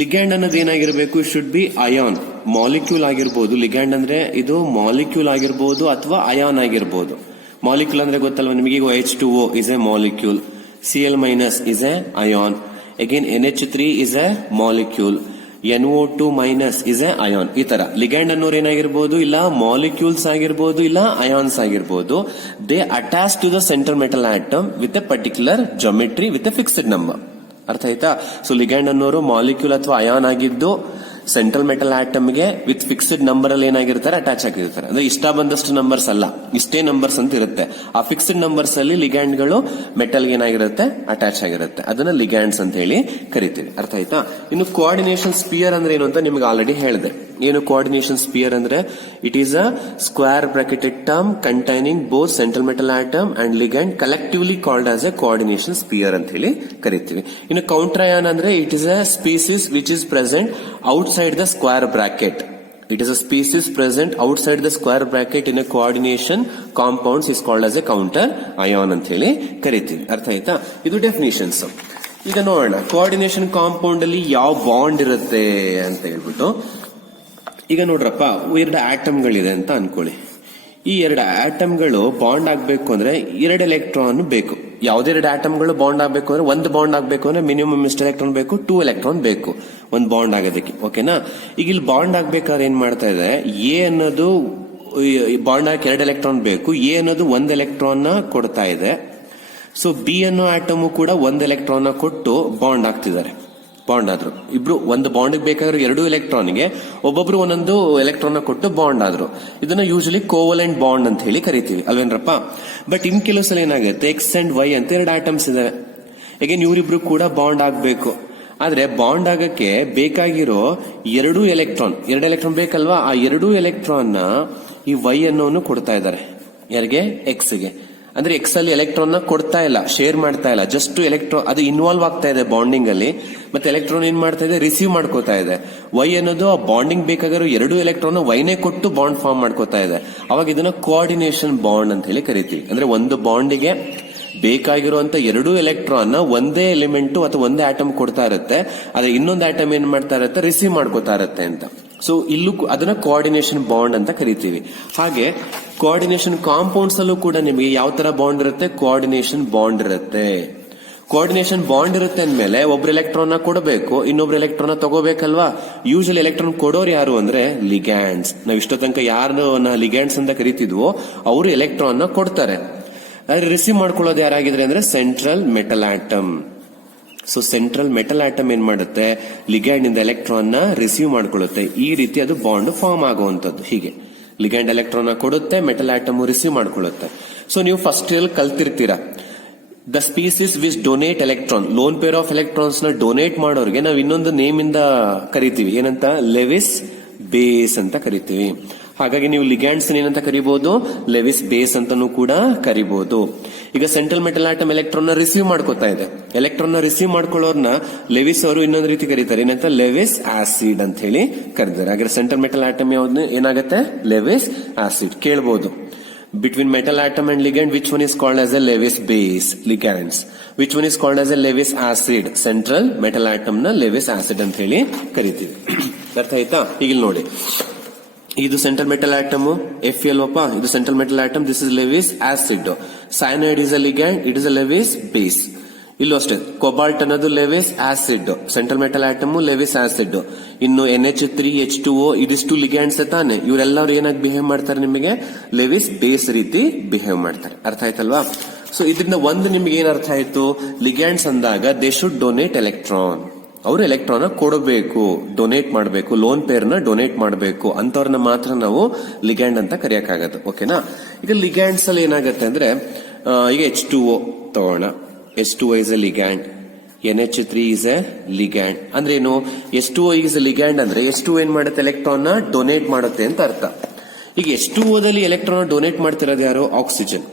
ಲಿಗ್ಯಾಂಡ್ ಅನ್ನೋದು ಏನಾಗಿರ್ಬೇಕು, ಶುಡ್ ಬಿ ಅಯಾನ್, ಮಾಲಿಕ್ಯೂಲ್ ಆಗಿರ್ಬೋದು. ಲಿಗ್ಯಾಂಡ್ ಅಂದ್ರೆ ಇದು ಮಾಲಿಕ್ಯೂಲ್ ಆಗಿರ್ಬೋದು ಅಥವಾ ಅಯಾನ್ ಆಗಿರ್ಬೋದು. ಮಾಲಿಕ್ಯೂಲ್ ಅಂದ್ರೆ ಗೊತ್ತಲ್ವ ನಿಮಗೆ, ಈಗ H2O is A molecule, Cl- is A ion, again NH3 is A molecule, NO2- is A ion. ಈ ತರ ಲಿಗ್ಯಾಂಡ್ ಅನ್ನೋರು ಏನಾಗಿರ್ಬೋದು, ಇಲ್ಲ ಮಾಲಿಕ್ಯೂಲ್ಸ್ ಆಗಿರ್ಬೋದು, ಇಲ್ಲ ಅಯಾನ್ಸ್ ಆಗಿರ್ಬೋದು. They attach to the central metal atom with a particular geometry with a fixed number. ಅರ್ಥ ಆಯ್ತಾ. So ligand ಅನ್ನೋರು ಮಾಲಿಕ್ಯೂಲ್ ಅಥವಾ ಅಯಾನ್ ಆಗಿದ್ದು ಸೆಂಟ್ರಲ್ ಮೆಟಲ್ ಆಟಮ್ಗೆ ವಿತ್ ಫಿಕ್ಸ್ಡ್ ನಂಬರ್ ಅಲ್ಲಿ ಏನಾಗಿರ್ತಾರೆ, ಅಟ್ಯಾಚ್ ಆಗಿರ್ತಾರೆ. ಅಂದ್ರೆ ಇಷ್ಟ ಬಂದಷ್ಟು ನಂಬರ್ಸ್ ಅಲ್ಲ, ಇಷ್ಟೇ ನಂಬರ್ಸ್ ಅಂತ ಇರುತ್ತೆ. ಆ ಫಿಕ್ಸ್ಡ್ ನಂಬರ್ಸ್ ಅಲ್ಲಿ ಲಿಗ್ಯಾಂಡ್ ಗಳು ಮೆಟಲ್ ಏನಾಗಿರುತ್ತೆ, ಅಟ್ಯಾಚ್ ಆಗಿರುತ್ತೆ. ಅದನ್ನ ಲಿಗ್ಯಾಂಡ್ಸ್ ಅಂತ ಹೇಳಿ ಕರಿತೀವಿ. ಅರ್ಥ ಆಯ್ತಾ. ಇನ್ನು ಕೋಆರ್ಡಿನೇಷನ್ ಸ್ಪಿಯರ್ ಅಂದ್ರೆ ಏನು ಅಂತ ನಿಮ್ಗೆ ಆಲ್ರೆಡಿ ಹೇಳಿದೆ. ಏನು ಕೋಆರ್ಡಿನೇಷನ್ ಸ್ಪಿಯರ್ ಅಂದ್ರೆ, it is a square bracketed term containing both central metal atom and ligand collectively called as a coordination sphere ಅಂತ ಹೇಳಿ ಕರಿತೀವಿ. ಇನ್ನು ಕೌಂಟರ್ ಅಯಾನ್ ಅಂದ್ರೆ, it is a species which is present outside the square bracket. It is a species present outside the square bracket in a coordination compounds is called as a counter ion ಅಂತ ಹೇಳಿ ಕರಿತೀವಿ. ಅರ್ಥ ಆಯ್ತಾ. ಇದು definitions. ಈಗ ನೋಡೋಣ coordination compound ಅಲ್ಲಿ ಯಾವ ಬಾಂಡ್ ಇರುತ್ತೆ ಅಂತ ಹೇಳ್ಬಿಟ್ಟು. ಈಗ ನೋಡ್ರಪ್ಪ, ಎರಡು ಆಟಮ್ಗಳಿದೆ ಅಂತ ಅನ್ಕೊಳ್ಳಿ. ಈ ಎರಡು ಆಟಮ್ಗಳು ಬಾಂಡ್ ಆಗ್ಬೇಕು ಅಂದ್ರೆ 2 ಎಲೆಕ್ಟ್ರಾನ್ ಬೇಕು. ಯಾವುದೇ 2 ಆಟಮ್ಗಳು ಬಾಂಡ್ ಆಗ್ಬೇಕು ಅಂದ್ರೆ, ಒಂದು ಬಾಂಡ್ ಆಗ್ಬೇಕು ಅಂದ್ರೆ ಮಿನಿಮಮ್ ಎಷ್ಟು ಎಲೆಕ್ಟ್ರಾನ್ ಬೇಕು, 2 ಎಲೆಕ್ಟ್ರಾನ್ ಬೇಕು ಒಂದು ಬಾಂಡ್ ಆಗೋದಕ್ಕೆ. ಓಕೆನಾ. ಈಗ ಇಲ್ಲಿ ಬಾಂಡ್ ಆಗ್ಬೇಕಾದ್ರೆ ಏನ್ ಮಾಡ್ತಾ ಇದೆ, ಎ ಅನ್ನೋದು ಬಾಂಡ್ ಆಗಿ 2 ಎಲೆಕ್ಟ್ರಾನ್ ಬೇಕು, ಎ ಅನ್ನೋದು 1 ಎಲೆಕ್ಟ್ರಾನ್ ನ ಕೊಡ್ತಾ ಇದೆ. ಸೊ ಬಿ ಅನ್ನೋ ಆಟಮ್ ಕೂಡ 1 ಎಲೆಕ್ಟ್ರಾನ್ ನ ಕೊಟ್ಟು ಬಾಂಡ್ ಆಗ್ತಿದ್ದಾರೆ. ಬಾಂಡ್ ಆದ್ರು ಇಬ್ರು, ಒಂದು ಬಾಂಡ್ ಬೇಕಾದ್ರೆ 2 ಎಲೆಕ್ಟ್ರಾನ್ಗೆ ಒಬ್ಬೊಬ್ರು ಒಂದೊಂದು ಎಲೆಕ್ಟ್ರಾನ್ ಕೊಟ್ಟು ಬಾಂಡ್ ಆದ್ರು. ಇದನ್ನ ಯೂಶಲಿ ಕೋವಲೆಂಟ್ ಬಾಂಡ್ ಅಂತ ಹೇಳಿ ಕರಿತೀವಿ, ಅಲ್ವೇನ್ರಪ್ಪ. ಬಟ್ ಇನ್ ಕೆಲವು ಸಲ ಏನಾಗುತ್ತೆ, ಎಕ್ಸ್ ಅಂಡ್ ವೈ ಅಂತ 2 ಆಟಮ್ಸ್ ಇದಾವೆ. ಹೇಗೆ ಇವರಿಬ್ರು ಕೂಡ ಬಾಂಡ್ ಆಗ್ಬೇಕು. ಆದ್ರೆ ಬಾಂಡ್ ಆಗಕ್ಕೆ ಬೇಕಾಗಿರೋ 2 ಎಲೆಕ್ಟ್ರಾನ್ ಬೇಕಲ್ವಾ. ಆ 2 ಎಲೆಕ್ಟ್ರಾನ್ ನ ಈ ವೈ ಅನ್ನೋನು ಕೊಡ್ತಾ ಇದ್ದಾರೆ. ಯಾರಿಗೆ, ಎಕ್ಸ್ ಗೆ. ಅಂದ್ರೆ ಎಕ್ಸ್ ಅಲ್ಲಿ ಎಲೆಕ್ಟ್ರಾನ್ ನ ಕೊಡ್ತಾ ಇಲ್ಲ, ಶೇರ್ ಮಾಡ್ತಾ ಇಲ್ಲ, ಜಸ್ಟ್ ಎಲೆಕ್ಟ್ರಾನ್ ಅದು ಇನ್ವಾಲ್ವ್ ಆಗ್ತಾ ಇದೆ ಬಾಂಡಿಂಗ್ ಅಲ್ಲಿ. ಮತ್ತೆ ಎಲೆಕ್ಟ್ರಾನ್ ಏನ್ ಮಾಡ್ತಾ ಇದೆ, ರಿಸೀವ್ ಮಾಡ್ಕೋತಾ ಇದೆ. ವೈ ಅನ್ನೋದು ಆ ಬಾಂಡಿಂಗ್ ಬೇಕಾಗಿರೋ 2 ಎಲೆಕ್ಟ್ರಾನ್ ವೈನೇ ಕೊಟ್ಟು ಬಾಂಡ್ ಫಾರ್ಮ್ ಮಾಡ್ಕೋತಾ ಇದೆ. ಅವಾಗ ಇದನ್ನ ಕೋಆರ್ಡಿನೇಷನ್ ಬಾಂಡ್ ಅಂತ ಹೇಳಿ ಕರಿತೀವಿ. ಅಂದ್ರೆ ಒಂದು ಬಾಂಡಿಗೆ ಬೇಕಾಗಿರುವಂತ 2 ಎಲೆಕ್ಟ್ರಾನ್ ನ ಒಂದೇ ಎಲಿಮೆಂಟ್ ಅಥವಾ ಒಂದೇ ಆಟಮ್ ಕೊಡ್ತಾ ಇರುತ್ತೆ. ಆದ್ರೆ ಇನ್ನೊಂದು ಆಟಮ್ ಏನ್ ಮಾಡ್ತಾ ಇರುತ್ತೆ, ರಿಸೀವ್ ಮಾಡ್ಕೋತಾ ಇರುತ್ತೆ ಅಂತ. ಸೊ ಇಲ್ಲೂ ಅದನ್ನ ಕೋಆರ್ಡಿನೇಷನ್ ಬಾಂಡ್ ಅಂತ ಕರಿತೀವಿ. ಹಾಗೆ ಕೋಆರ್ಡಿನೇಷನ್ ಕಾಂಪೌಂಡ್ಸ್ ಅಲ್ಲೂ ಕೂಡ ನಿಮಗೆ ಯಾವ ತರ ಬಾಂಡ್ ಇರುತ್ತೆ, ಕೋಆರ್ಡಿನೇಷನ್ ಬಾಂಡ್ ಇರುತ್ತೆ. ಕೋಆರ್ಡಿನೇಷನ್ ಬಾಂಡ್ ಇರುತ್ತೆ ಅಂದ್ಮೇಲೆ ಒಬ್ರು ಎಲೆಕ್ಟ್ರಾನ್ ಕೊಡಬೇಕು, ಇನ್ನೊಬ್ರು ಎಲೆಕ್ಟ್ರಾನ್ ತಗೋಬೇಕಲ್ವಾ. ಯೂಶಲಿ ಎಲೆಕ್ಟ್ರಾನ್ ಕೊಡೋರು ಯಾರು ಅಂದ್ರೆ ಲಿಗ್ಯಾಂಡ್ಸ್. ನಾವ್ ಇಷ್ಟೋ ತನಕ ಯಾರನ್ನ ಲಿಗ್ಯಾಂಡ್ಸ್ ಅಂತ ಕರಿತಿದ್ವೋ ಅವರು ಎಲೆಕ್ಟ್ರಾನ್ ಕೊಡ್ತಾರೆ. ರಿಸೀವ್ ಮಾಡ್ಕೊಳ್ಳೋದು ಯಾರಾಗಿದ್ರೆ ಅಂದ್ರೆ central metal atom. So central metal atom ಏನ್ ಮಾಡುತ್ತೆ, ಲಿಗ್ಯಾಂಡ್ ಇಂದ ಎಲೆಕ್ಟ್ರಾನ್ ನ ರಿಸೀವ್ ಮಾಡ್ಕೊಳ್ಳುತ್ತೆ. ಈ ರೀತಿ ಅದು ಬಾಂಡ್ ಫಾರ್ಮ್ ಆಗುವಂತದ್ದು. ಹೀಗೆ ಲಿಗ್ಯಾಂಡ್ ಎಲೆಕ್ಟ್ರಾನ್ ಕೊಡುತ್ತೆ, ಮೆಟಲ್ ಆಟಮ್ ರಿಸೀವ್ ಮಾಡ್ಕೊಳ್ಳುತ್ತೆ. ಸೊ ನೀವು ಫಸ್ಟ್ ಇಯರ್ ಕಲ್ತಿರ್ತೀರಾ, the species which donate electron, lone pair of electrons ನ ಡೊನೇಟ್ ಮಾಡೋರಿಗೆ ನಾವು ಇನ್ನೊಂದು ನೇಮ್ ಇಂದ ಕರಿತೀವಿ. ಏನಂತ, ಲೆವಿಸ್ ಬೇಸ್ ಅಂತ ಕರಿತೀವಿ. ಹಾಗಾಗಿ ನೀವು ಲಿಗ್ಯಾಂಡ್ಸ್ ಏನಂತ ಕರಿಬಹುದು, ಲೆವಿಸ್ ಬೇಸ್ ಅಂತಾನೂ ಕೂಡ ಕರಿಬಹುದು. ಈಗ ಸೆಂಟ್ರಲ್ ಮೆಟಲ್ ಆಟಮ್ ಎಲೆಕ್ಟ್ರಾನ್ ನ ರಿಸೀವ್ ಮಾಡ್ಕೋತಾ ಇದೆ. ಎಲೆಕ್ಟ್ರಾನ್ ನ ರಿಸೀವ್ ಮಾಡ್ಕೊಳ್ಳೋರ್ನ ಲೆವಿಸ್ ಅವರು ಇನ್ನೊಂದು ರೀತಿ ಕರೀತಾರೆ. ಏನಂತ, ಲೆವಿಸ್ ಆಸಿಡ್ ಅಂತ ಹೇಳಿ ಕರೀತಾರೆ. ಹಾಗೆ ಸೆಂಟ್ರಲ್ ಮೆಟಲ್ ಆಟಮ್ ಯಾವ್ದು ಏನಾಗುತ್ತೆ, ಲೆವಿಸ್ ಆಸಿಡ್. ಕೇಳಬಹುದು, between metal atom and ligand, which one is called as a Lewis base, ligands, which one is called as a Lewis acid, central metal atom na Lewis acid ಅಂತ ಹೇಳಿ ಕರಿತೀವಿ. ಅರ್ಥ ಆಯ್ತಾ? ಈಗ ನೋಡಿ, ಇದು ಸೆಂಟ್ರಲ್ ಮೆಟಲ್ ಆಟಮ್ FeL ಇದು central metal atom, this is Lewis acid. Cyanide is a ligand, it is a Lewis base. ಇಲ್ಲೂ ಅಷ್ಟೇ, ಕೊಬಾಲ್ಟ್ ಅನ್ನೋದು Lewis acid, central metal atom Lewis acid. ಇನ್ನು NH3H2O ಇದಿಷ್ಟು ಲಿಗ್ಯಾಂಡ್ಸ್ ತಾನೆ, ಇವರೆಲ್ಲರೂ ಏನಾಗಿ ಬಿಹೇವ್ ಮಾಡ್ತಾರೆ, ನಿಮಗೆ ಲೆವಿಸ್ ಬೇಸ್ ರೀತಿ ಬಿಹೇವ್ ಮಾಡ್ತಾರೆ. ಅರ್ಥ ಆಯ್ತಲ್ವಾ? ಸೊ ಇದರಿಂದ ಒಂದು ನಿಮ್ಗೆ ಏನ್ ಅರ್ಥ ಆಯ್ತು, ಲಿಗ್ಯಾಂಡ್ಸ್ ಅಂದಾಗ ದೇ ಶುಡ್ ಡೊನೇಟ್ ಎಲೆಕ್ಟ್ರಾನ್. ಅವರು ಎಲೆಕ್ಟ್ರಾನ್ ಕೊಡಬೇಕು, ಡೊನೇಟ್ ಮಾಡಬೇಕು, ಲೋನ್ ಪೇರ್ ನ ಡೊನೇಟ್ ಮಾಡಬೇಕು. ಅಂತವ್ರನ್ನ ಮಾತ್ರ ನಾವು ಲಿಗ್ಯಾಂಡ್ ಅಂತ ಕರೆಯಕ್ಕಾಗತ್ತೆ. ಓಕೆನಾ? ಈಗ ಲಿಗ್ಯಾಂಡ್ಸ್ ಅಲ್ಲಿ ಏನಾಗುತ್ತೆ ಅಂದ್ರೆ, ಈಗ H2O ತಗೋಣ. H2O is a ligand, NH3 is a ligand. ಅಂದ್ರೆ ಏನು, H2O is a ligand ಅಂದ್ರೆ H2O ಏನ್ ಮಾಡುತ್ತೆ, ಎಲೆಕ್ಟ್ರಾನ್ ನ ಡೊನೇಟ್ ಮಾಡುತ್ತೆ ಅಂತ ಅರ್ಥ. ಈಗ H2O ದಲ್ಲಿ ಎಲೆಕ್ಟ್ರಾನ್ ಡೊನೇಟ್ ಮಾಡ್ತಿರೋದು ಯಾರು, ಆಕ್ಸಿಜನ್.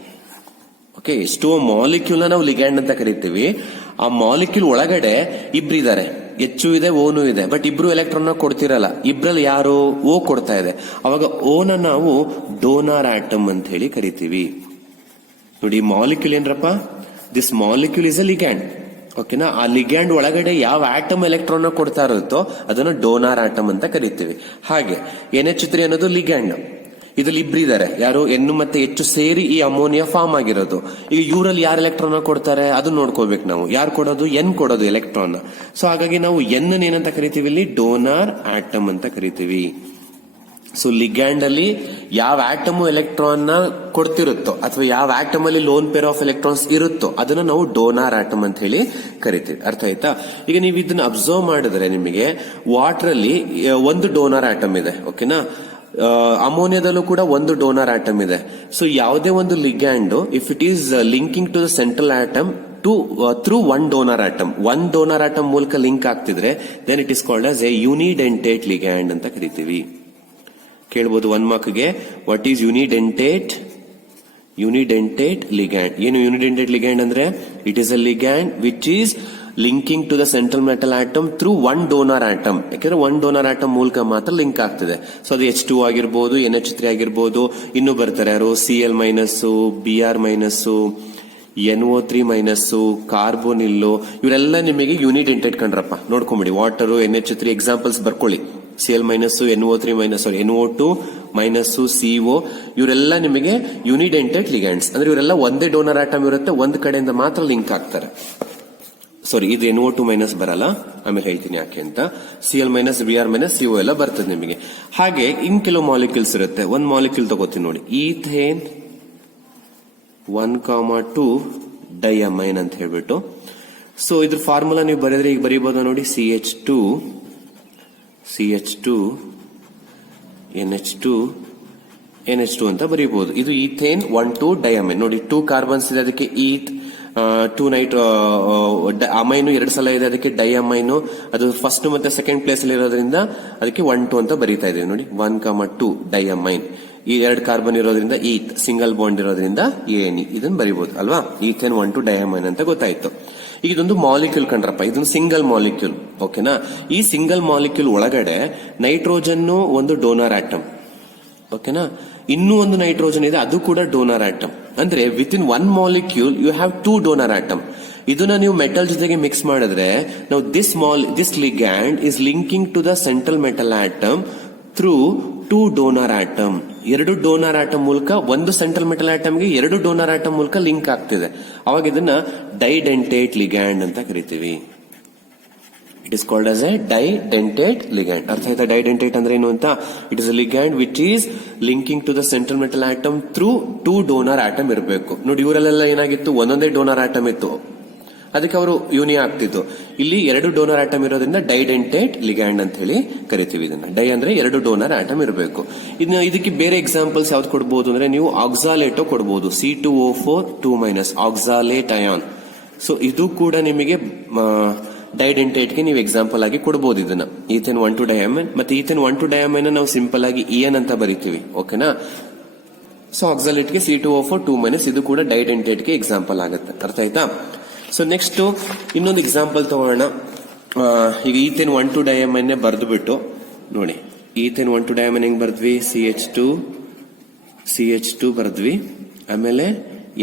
ಓಕೆ, H2O ಮಾಲಿಕ್ಯೂಲ್ ನಾವು ಲಿಗ್ಯಾಂಡ್ ಅಂತ ಕರಿತೀವಿ. ಆ ಮಾಲಿಕ್ಯೂಲ್ ಒಳಗಡೆ ಇಬ್ರಿದ್ದಾರೆ, H ಇದೆ, ಓನು ಇದೆ. ಬಟ್ ಇಬ್ರು ಎಲೆಕ್ಟ್ರಾನ್ ಕೊಡ್ತಿರಲ್ಲ, ಇಬ್ರಲ್ಲಿ ಯಾರು O ಕೊಡ್ತಾ ಇದೆ. ಅವಾಗ ಓನ ನಾವು ಡೋನಾರ್ ಆಟಮ್ ಅಂತ ಹೇಳಿ ಕರಿತೀವಿ. ನೋಡಿ, ಮಾಲಿಕ್ಯೂಲ್ ಏನ್ರಪ್ಪ, this molecule is a ligand. ಓಕೆನಾ? ಆ ಲಿಗ್ಯಾಂಡ್ ಒಳಗಡೆ ಯಾವ ಆಟಮ್ ಎಲೆಕ್ಟ್ರಾನ್ ಕೊಡ್ತಾ ಇರುತ್ತೋ ಅದನ್ನು ಡೋನಾರ್ ಆಟಮ್ ಅಂತ ಕರಿತೀವಿ. ಹಾಗೆ NH3 ಅನ್ನೋದು ಲಿಗ್ಯಾಂಡ್. ಇದ್ರಲ್ಲಿ ಇಬ್ರಿದ್ದಾರೆ, ಯಾರು, N ಮತ್ತೆ H ಸೇರಿ ಈ ಅಮೋನಿಯಾ ಫಾರ್ಮ್ ಆಗಿರೋದು. ಈಗ ಇವರಲ್ಲಿ ಯಾರು ಎಲೆಕ್ಟ್ರಾನ್ ಕೊಡ್ತಾರೆ ಅದನ್ನ ನೋಡ್ಕೋಬೇಕು ನಾವು. ಯಾರು ಕೊಡೋದು, N ಕೊಡೋದು ಎಲೆಕ್ಟ್ರಾನ್. ಸೊ ಹಾಗಾಗಿ ನಾವು N ಏನಂತ ಕರಿತೀವಿ, ಇಲ್ಲಿ ಡೋನಾರ್ ಆಟಮ್ ಅಂತ ಕರಿತೀವಿ. ಸೊ ಲಿಗ್ಯಾಂಡ್ ಅಲ್ಲಿ ಯಾವ ಆಟಮ್ ಎಲೆಕ್ಟ್ರಾನ್ ನ ಕೊಡ್ತಿರುತ್ತೋ ಅಥವಾ ಯಾವ ಆಟಮ್ ಅಲ್ಲಿ ಲೋನ್ ಪೇರ್ ಆಫ್ ಎಲೆಕ್ಟ್ರಾನ್ಸ್ ಇರುತ್ತೋ ಅದನ್ನ ನಾವು ಡೋನಾರ್ ಆಟಮ್ ಅಂತ ಹೇಳಿ ಕರಿತೀವಿ. ಅರ್ಥ ಆಯ್ತಾ? ಈಗ ನೀವು ಇದನ್ನ ಅಬ್ಸರ್ವ್ ಮಾಡಿದ್ರೆ ನಿಮಗೆ ವಾಟರ್ ಅಲ್ಲಿ ಒಂದು ಡೋನಾರ್ ಆಟಮ್ ಇದೆ. ಓಕೆನಾ? ಅಮೋನಿಯಾದಲ್ಲೂ ಕೂಡ ಒಂದು ಡೋನಾರ್ ಆಟಮ್ ಇದೆ. ಸೊ ಯಾವುದೇ ಒಂದು ligand if it is linking to the central atom through one donor atom, one donor atom ಮೂಲಕ ಲಿಂಕ್ ಆಗ್ತಿದ್ರೆ then it is called as a unidentate ligand ಅಂತ ಕರಿತೀವಿ. ಕೇಳಬಹುದು 1 ಮಾರ್ಕ್ಗೆ, what is unidentate? Unidentate ligand. ಏನು unidentate ligand ಅಂದ್ರೆ, it is a ligand which is linking to the central metal atom through one donor atom. ಯಾಕಂದ್ರೆ one donor atom ಮೂಲಕ ಮಾತ್ರ link ಆಗ್ತಿದೆ. ಸೊ ಅದು H2 ಆಗಿರ್ಬೋದು, NH3 ಆಗಿರ್ಬೋದು, ಇನ್ನು ಬರ್ತಾರೆ ಯಾರು, Cl minus, Br minus, NO3 minus, carbonyl, ಇವರೆಲ್ಲ ನಿಮಗೆ ಯುನಿಡೆಂಟೇಟ್ ಕಂಡ್ರಪ್ಪ. ನೋಡ್ಕೊಂಬಿಡಿ, ವಾಟರ್, NH3 ಎಕ್ಸಾಂಪಲ್ಸ್ ಬರ್ಕೊಳ್ಳಿ. Cl minus, NO3 minus, NO2 minus, CO, ಇವರೆಲ್ಲ ನಿಮಗೆ ಯುನಿಡೆಂಟೆಡ್ ಲಿಗ್ಯಾಂಡ್ಸ್. ಅಂದ್ರೆ ಇವರೆಲ್ಲ ಒಂದೇ ಡೋನರ್ ಆಟಮ್ ಇರುತ್ತೆ, ಒಂದ್ ಕಡೆಯಿಂದ ಮಾತ್ರ ಲಿಂಕ್ ಆಗ್ತಾರೆ. ಸಾರಿ, ಇದು NO2 ಮೈನಸ್ ಬರಲ್ಲ, ಆಮೇಲೆ ಹೇಳ್ತೀನಿ ಯಾಕೆ ಅಂತ. Cl minus, Br minus, CO ಎಲ್ಲ ಬರ್ತದೆ ನಿಮಗೆ. ಹಾಗೆ ಇನ್ ಕೆಲವು ಮಾಲಿಕ್ಯೂಲ್ಸ್ ಇರುತ್ತೆ. ಒಂದ್ ಮಾಲಿಕ್ಯೂಲ್ ತಗೋತೀನಿ ನೋಡಿ, ಈಥೇನ್ 1,2 ಡೈಅಮೈನ್ ಅಂತ ಹೇಳ್ಬಿಟ್ಟು. ಸೊ ಇದ್ರ ಫಾರ್ಮುಲಾ ನೀವು ಬರೆದ್ರೆ ಈಗ ಬರೀಬಹುದು ನೋಡಿ, CH2 NH2 ಅಂತ ಬರೀಬಹುದು. ಇದು ಈಥೇನ್ 1,2 ಡೈಅಮೈನ್. ನೋಡಿ, 2 ಕಾರ್ಬನ್ಸ್ ಇದೆ, ಅದಕ್ಕೆ ಈತ್. 2 ನೈಟ್ರೋ ಅಮೈನು 2 ಸಲ ಇದೆ, ಅದಕ್ಕೆ ಡೈಅಮೈನು. ಅದು ಫಸ್ಟ್ ಮತ್ತೆ ಸೆಕೆಂಡ್ ಪ್ಲೇಸ್ ಅಲ್ಲಿ ಇರೋದ್ರಿಂದ ಅದಕ್ಕೆ 1,2 ಅಂತ ಬರೀತಾ ಇದೀವಿ ನೋಡಿ. 1,2 ಡೈಅಮೈನ್. ಈ 2 ಕಾರ್ಬನ್ ಇರೋದ್ರಿಂದ ಈತ್, ಸಿಂಗಲ್ ಬಾಂಡ್ ಇರೋದ್ರಿಂದ ANE ಇದನ್ನ ಬರೀಬಹುದು ಅಲ್ವಾ. ಈಥೇನ್ 1,2 ಡೈಅಮೈನ್ ಅಂತ ಗೊತ್ತಾಯ್ತು. ಈಗ ಇದೊಂದು ಮಾಲಿಕ್ಯೂಲ್ ಕಂಡ್ರಪ್ಪ, ಇದೊಂದು ಸಿಂಗಲ್ ಮಾಲಿಕ್ಯೂಲ್. ಓಕೆನಾ? ಈ ಸಿಂಗಲ್ ಮಾಲಿಕ್ಯೂಲ್ ಒಳಗಡೆ ನೈಟ್ರೋಜನ್ ಒಂದು ಡೋನಾರ್ ಆಟಮ್. ಓಕೆನಾ? ಇನ್ನೂ ಒಂದು ನೈಟ್ರೋಜನ್ ಇದೆ, ಅದು ಕೂಡ ಡೋನಾರ್ ಆಟಮ್. ಅಂದ್ರೆ within one molecule you have 2 donor atom. ಇದನ್ನ ನೀವು ಮೆಟಲ್ ಜೊತೆಗೆ ಮಿಕ್ಸ್ ಮಾಡಿದ್ರೆ ನಾವು this ligand is linking to the central metal atom through 2 donor atom. 2 donor atom ಮೂಲಕ ಒಂದು ಸೆಂಟ್ರಲ್ ಮೆಟಲ್ ಆಟಮ್ಗೆ 2 ಡೋನರ್ ಆಟಮ್ ಮೂಲಕ ಲಿಂಕ್ ಆಗ್ತಿದೆ. ಅವಾಗ ಇದನ್ನ ಡೈಡೆಂಟೇಟ್ ಲಿಗ್ಯಾಂಡ್ ಅಂತ ಕರಿತೀವಿ. It is called as a didentate ligand. ಅರ್ಥ ಆಯ್ತಾ ಡೈಡೆಂಟೇಟ್ ಅಂದ್ರೆ ಏನು ಅಂತ? It is a ligand which is linking to the central metal atom through 2 donor atom ಇರಬೇಕು. ನೋಡಿ ಇವರಲ್ಲೆಲ್ಲ ಏನಾಗಿತ್ತು, ಒಂದೊಂದೇ ಡೋನರ್ ಆಟಮ್ ಇತ್ತು, ಅದಕ್ಕೆ ಅವರು ಯೂನಿ ಆಗ್ತಿತ್ತು. ಇಲ್ಲಿ 2 ಡೋನರ್ ಆಟಮ್ ಇರೋದ್ರಿಂದ ಡೈಡೆಂಟೇಟ್ ಲಿಗ್ಯಾಂಡ್ ಅಂತ ಹೇಳಿ ಕರಿತೀವಿ ಇದನ್ನ. ಡೈ ಅಂದ್ರೆ 2 ಡೋನರ್ ಆಟಮ್ ಇರಬೇಕು. ಇನ್ನು ಇದಕ್ಕೆ ಬೇರೆ ಎಕ್ಸಾಂಪಲ್ಸ್ ಯಾವ್ದು ಕೊಡಬಹುದು ಅಂದ್ರೆ ನೀವು ಆಕ್ಸಾಲೇಟೋ ಕೊಡಬಹುದು. C2O4 2- oxalate ion. ಸೊ ಇದು ಕೂಡ ನಿಮಗೆ ಡೈಡೆಂಟೇಟ್ಗೆ ನೀವು ಎಕ್ಸಾಂಪಲ್ ಆಗಿ ಕೊಡಬಹುದು ಇದನ್ನ. ಈಥೇನ್ 1,2 ಡಯಾಮೈನ್ ಮತ್ತೆ ಈಥೇನ್ 1,2 ಡಯಾಮೈನ್ ನಾವು ಸಿಂಪಲ್ ಆಗಿ EN ಅಂತ ಬರಿತೀವಿ. ಓಕೆನಾ? ಸೊ ಆಕ್ಸಾಲೇಟ್ಗೆ C2O4 2- ಇದು ಕೂಡ ಡೈಡೆಂಟೇಟ್ಗೆ ಎಕ್ಸಾಂಪಲ್ ಆಗುತ್ತೆ. ಅರ್ಥ ಆಯ್ತಾ? ಸೊ ನೆಕ್ಸ್ಟ್ ಇನ್ನೊಂದು ಎಕ್ಸಾಂಪಲ್ ತಗೋಣ. ಈಗ ಈಥೇನ್ 1,2 ಡಯಾಮೈನ್ ಬರೆದು ಬಿಟ್ಟು ನೋಡಿ, ಈಥೇನ್ 1,2 ಡಯಾಮೈನ್ ಹೆಂಗ್ ಬರ್ದ್ವಿ? CH2 ಬರ್ದ್ವಿ, ಆಮೇಲೆ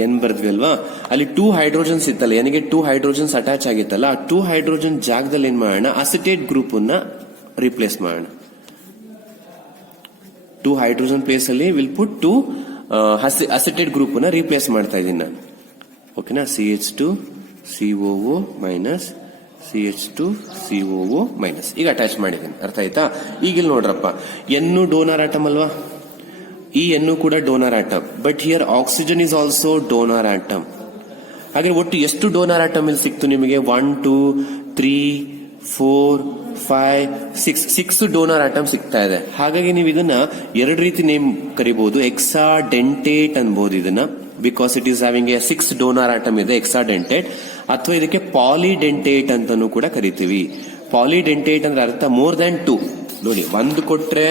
N ಬರ್ದ್ವಿ ಅಲ್ವಾ? ಅಲ್ಲಿ 2 ಹೈಡ್ರೋಜನ್ಸ್ ಇತ್ತಲ್ಲ, ನನಗೆ 2 ಹೈಡ್ರೋಜನ್ಸ್ ಅಟ್ಯಾಚ್ ಆಗಿತ್ತಲ್ಲ, ಆ 2 ಹೈಡ್ರೋಜನ್ ಜಾಗದಲ್ಲಿ ಏನ್ ಮಾಡೋಣ, ಅಸಿಟೇಟ್ ಗ್ರೂಪ್ ಅನ್ನ ರಿಪ್ಲೇಸ್ ಮಾಡೋಣ. 2 ಹೈಡ್ರೋಜನ್ ಪ್ಲೇಸ್ ಅಲ್ಲಿ ವಿಲ್ ಪುಟ್ 2 ಅಸಿಟೇಟ್ ಗ್ರೂಪ್ ಅನ್ನ ರಿಪ್ಲೇಸ್ ಮಾಡ್ತಾ ಇದೀನಿ ನಾನು. ಓಕೆನಾ? CH2COO CH2COO ಈಗ ಅಟ್ಯಾಚ್ ಮಾಡಿದ್ದೀನಿ. ಅರ್ಥ ಆಯ್ತಾ? ಈಗ ಇಲ್ಲಿ ನೋಡ್ರಪ್ಪ, ಎನ್ನು ಡೋನರ್ ಆಟಮ್ ಅಲ್ವಾ, ಈ ಎನ್ನು ಕೂಡ donor atom, but here oxygen is also donor atom. ಹಾಗೆ ಒಟ್ಟು ಎಷ್ಟು ಡೋನರ್ ಆಟಮ್ ಇಲ್ಲಿ ಸಿಕ್ತು ನಿಮಗೆ? 1 2 3 4 5 6 ಡೋನರ್ ಆಟಮ್ ಸಿಗ್ತಾ ಇದೆ. ಹಾಗಾಗಿ ನೀವು ಇದನ್ನ 2 ರೀತಿ ನೇಮ್ ಕರಿಬಹುದು. ಎಕ್ಸಾಡೆಂಟೇಟ್ ಅನ್ಬಹುದು ಇದನ್ನ, because it is having A 6 donor atom ಇದೆ, ಎಕ್ಸಾಡೆಂಟೇಟ್. ಅಥವಾ ಇದಕ್ಕೆ ಪಾಲಿಡೆಂಟೇಟ್ ಅಂತಾನು ಕೂಡ ಕರಿತೀವಿ. ಪಾಲಿಡೆಂಟೇಟ್ ಅಂದ್ರೆ ಅರ್ಥ ಮೋರ್ ದನ್ 2. ನೋಡಿ, 1 ಕೊಟ್ರೆ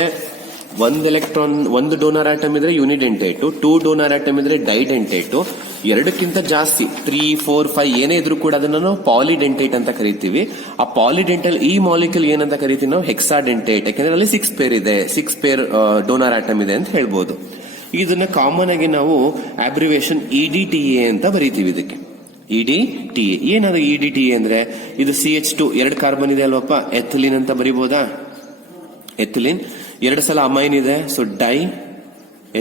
1 ಎಲೆಕ್ಟ್ರಾನ್, 1 ಡೋನರ್ ಆಟಮ್ ಇದ್ರೆ ಯೂನಿಡೆಂಟೇಟ್, 2 ಡೋನರ್ ಆಟಮ್ ಇದ್ರೆ ಡೈಡೆಂಟೇಟ್, 2ಕ್ಕಿಂತ ಜಾಸ್ತಿ 3 4 5 ಏನೇ ಇದ್ರೂ ಕೂಡ ಅದನ್ನ ನಾವು ಪಾಲಿಡೆಂಟೇಟ್ ಅಂತ ಕರಿತೀವಿ. ಆ ಪಾಲಿಡೆಂಟಲ್ ಈ ಮಾಲಿಕ್ಯೂಲ್ ಏನಂತ ಕರಿತೀವಿ ನಾವು? ಹೆಕ್ಸಾಡೆಂಟೇಟ್. ಯಾಕಂದ್ರೆ ಅಲ್ಲಿ 6 ಪೇರ್ ಇದೆ, 6 ಪೇರ್ ಡೋನರ್ ಆಟಮ್ ಇದೆ ಅಂತ ಹೇಳ್ಬೋದು. ಇದನ್ನ ಕಾಮನ್ ಆಗಿ ನಾವು ಅಬ್ರಿವೇಷನ್ EDTA ಅಂತ ಬರೀತೀವಿ. ಇದಕ್ಕೆ EDTA. ಏನಾದ್ರು EDTA ಅಂದ್ರೆ, ಇದು CH2 2 ಕಾರ್ಬನ್ ಇದೆ ಅಲ್ವಪ್ಪ, ಎಥಿಲಿನ್ ಅಂತ ಬರೀಬಹುದಾ? ಎಥಿಲಿನ್ 2 ಸಲ ಅಮೈನ್ ಇದೆ, so di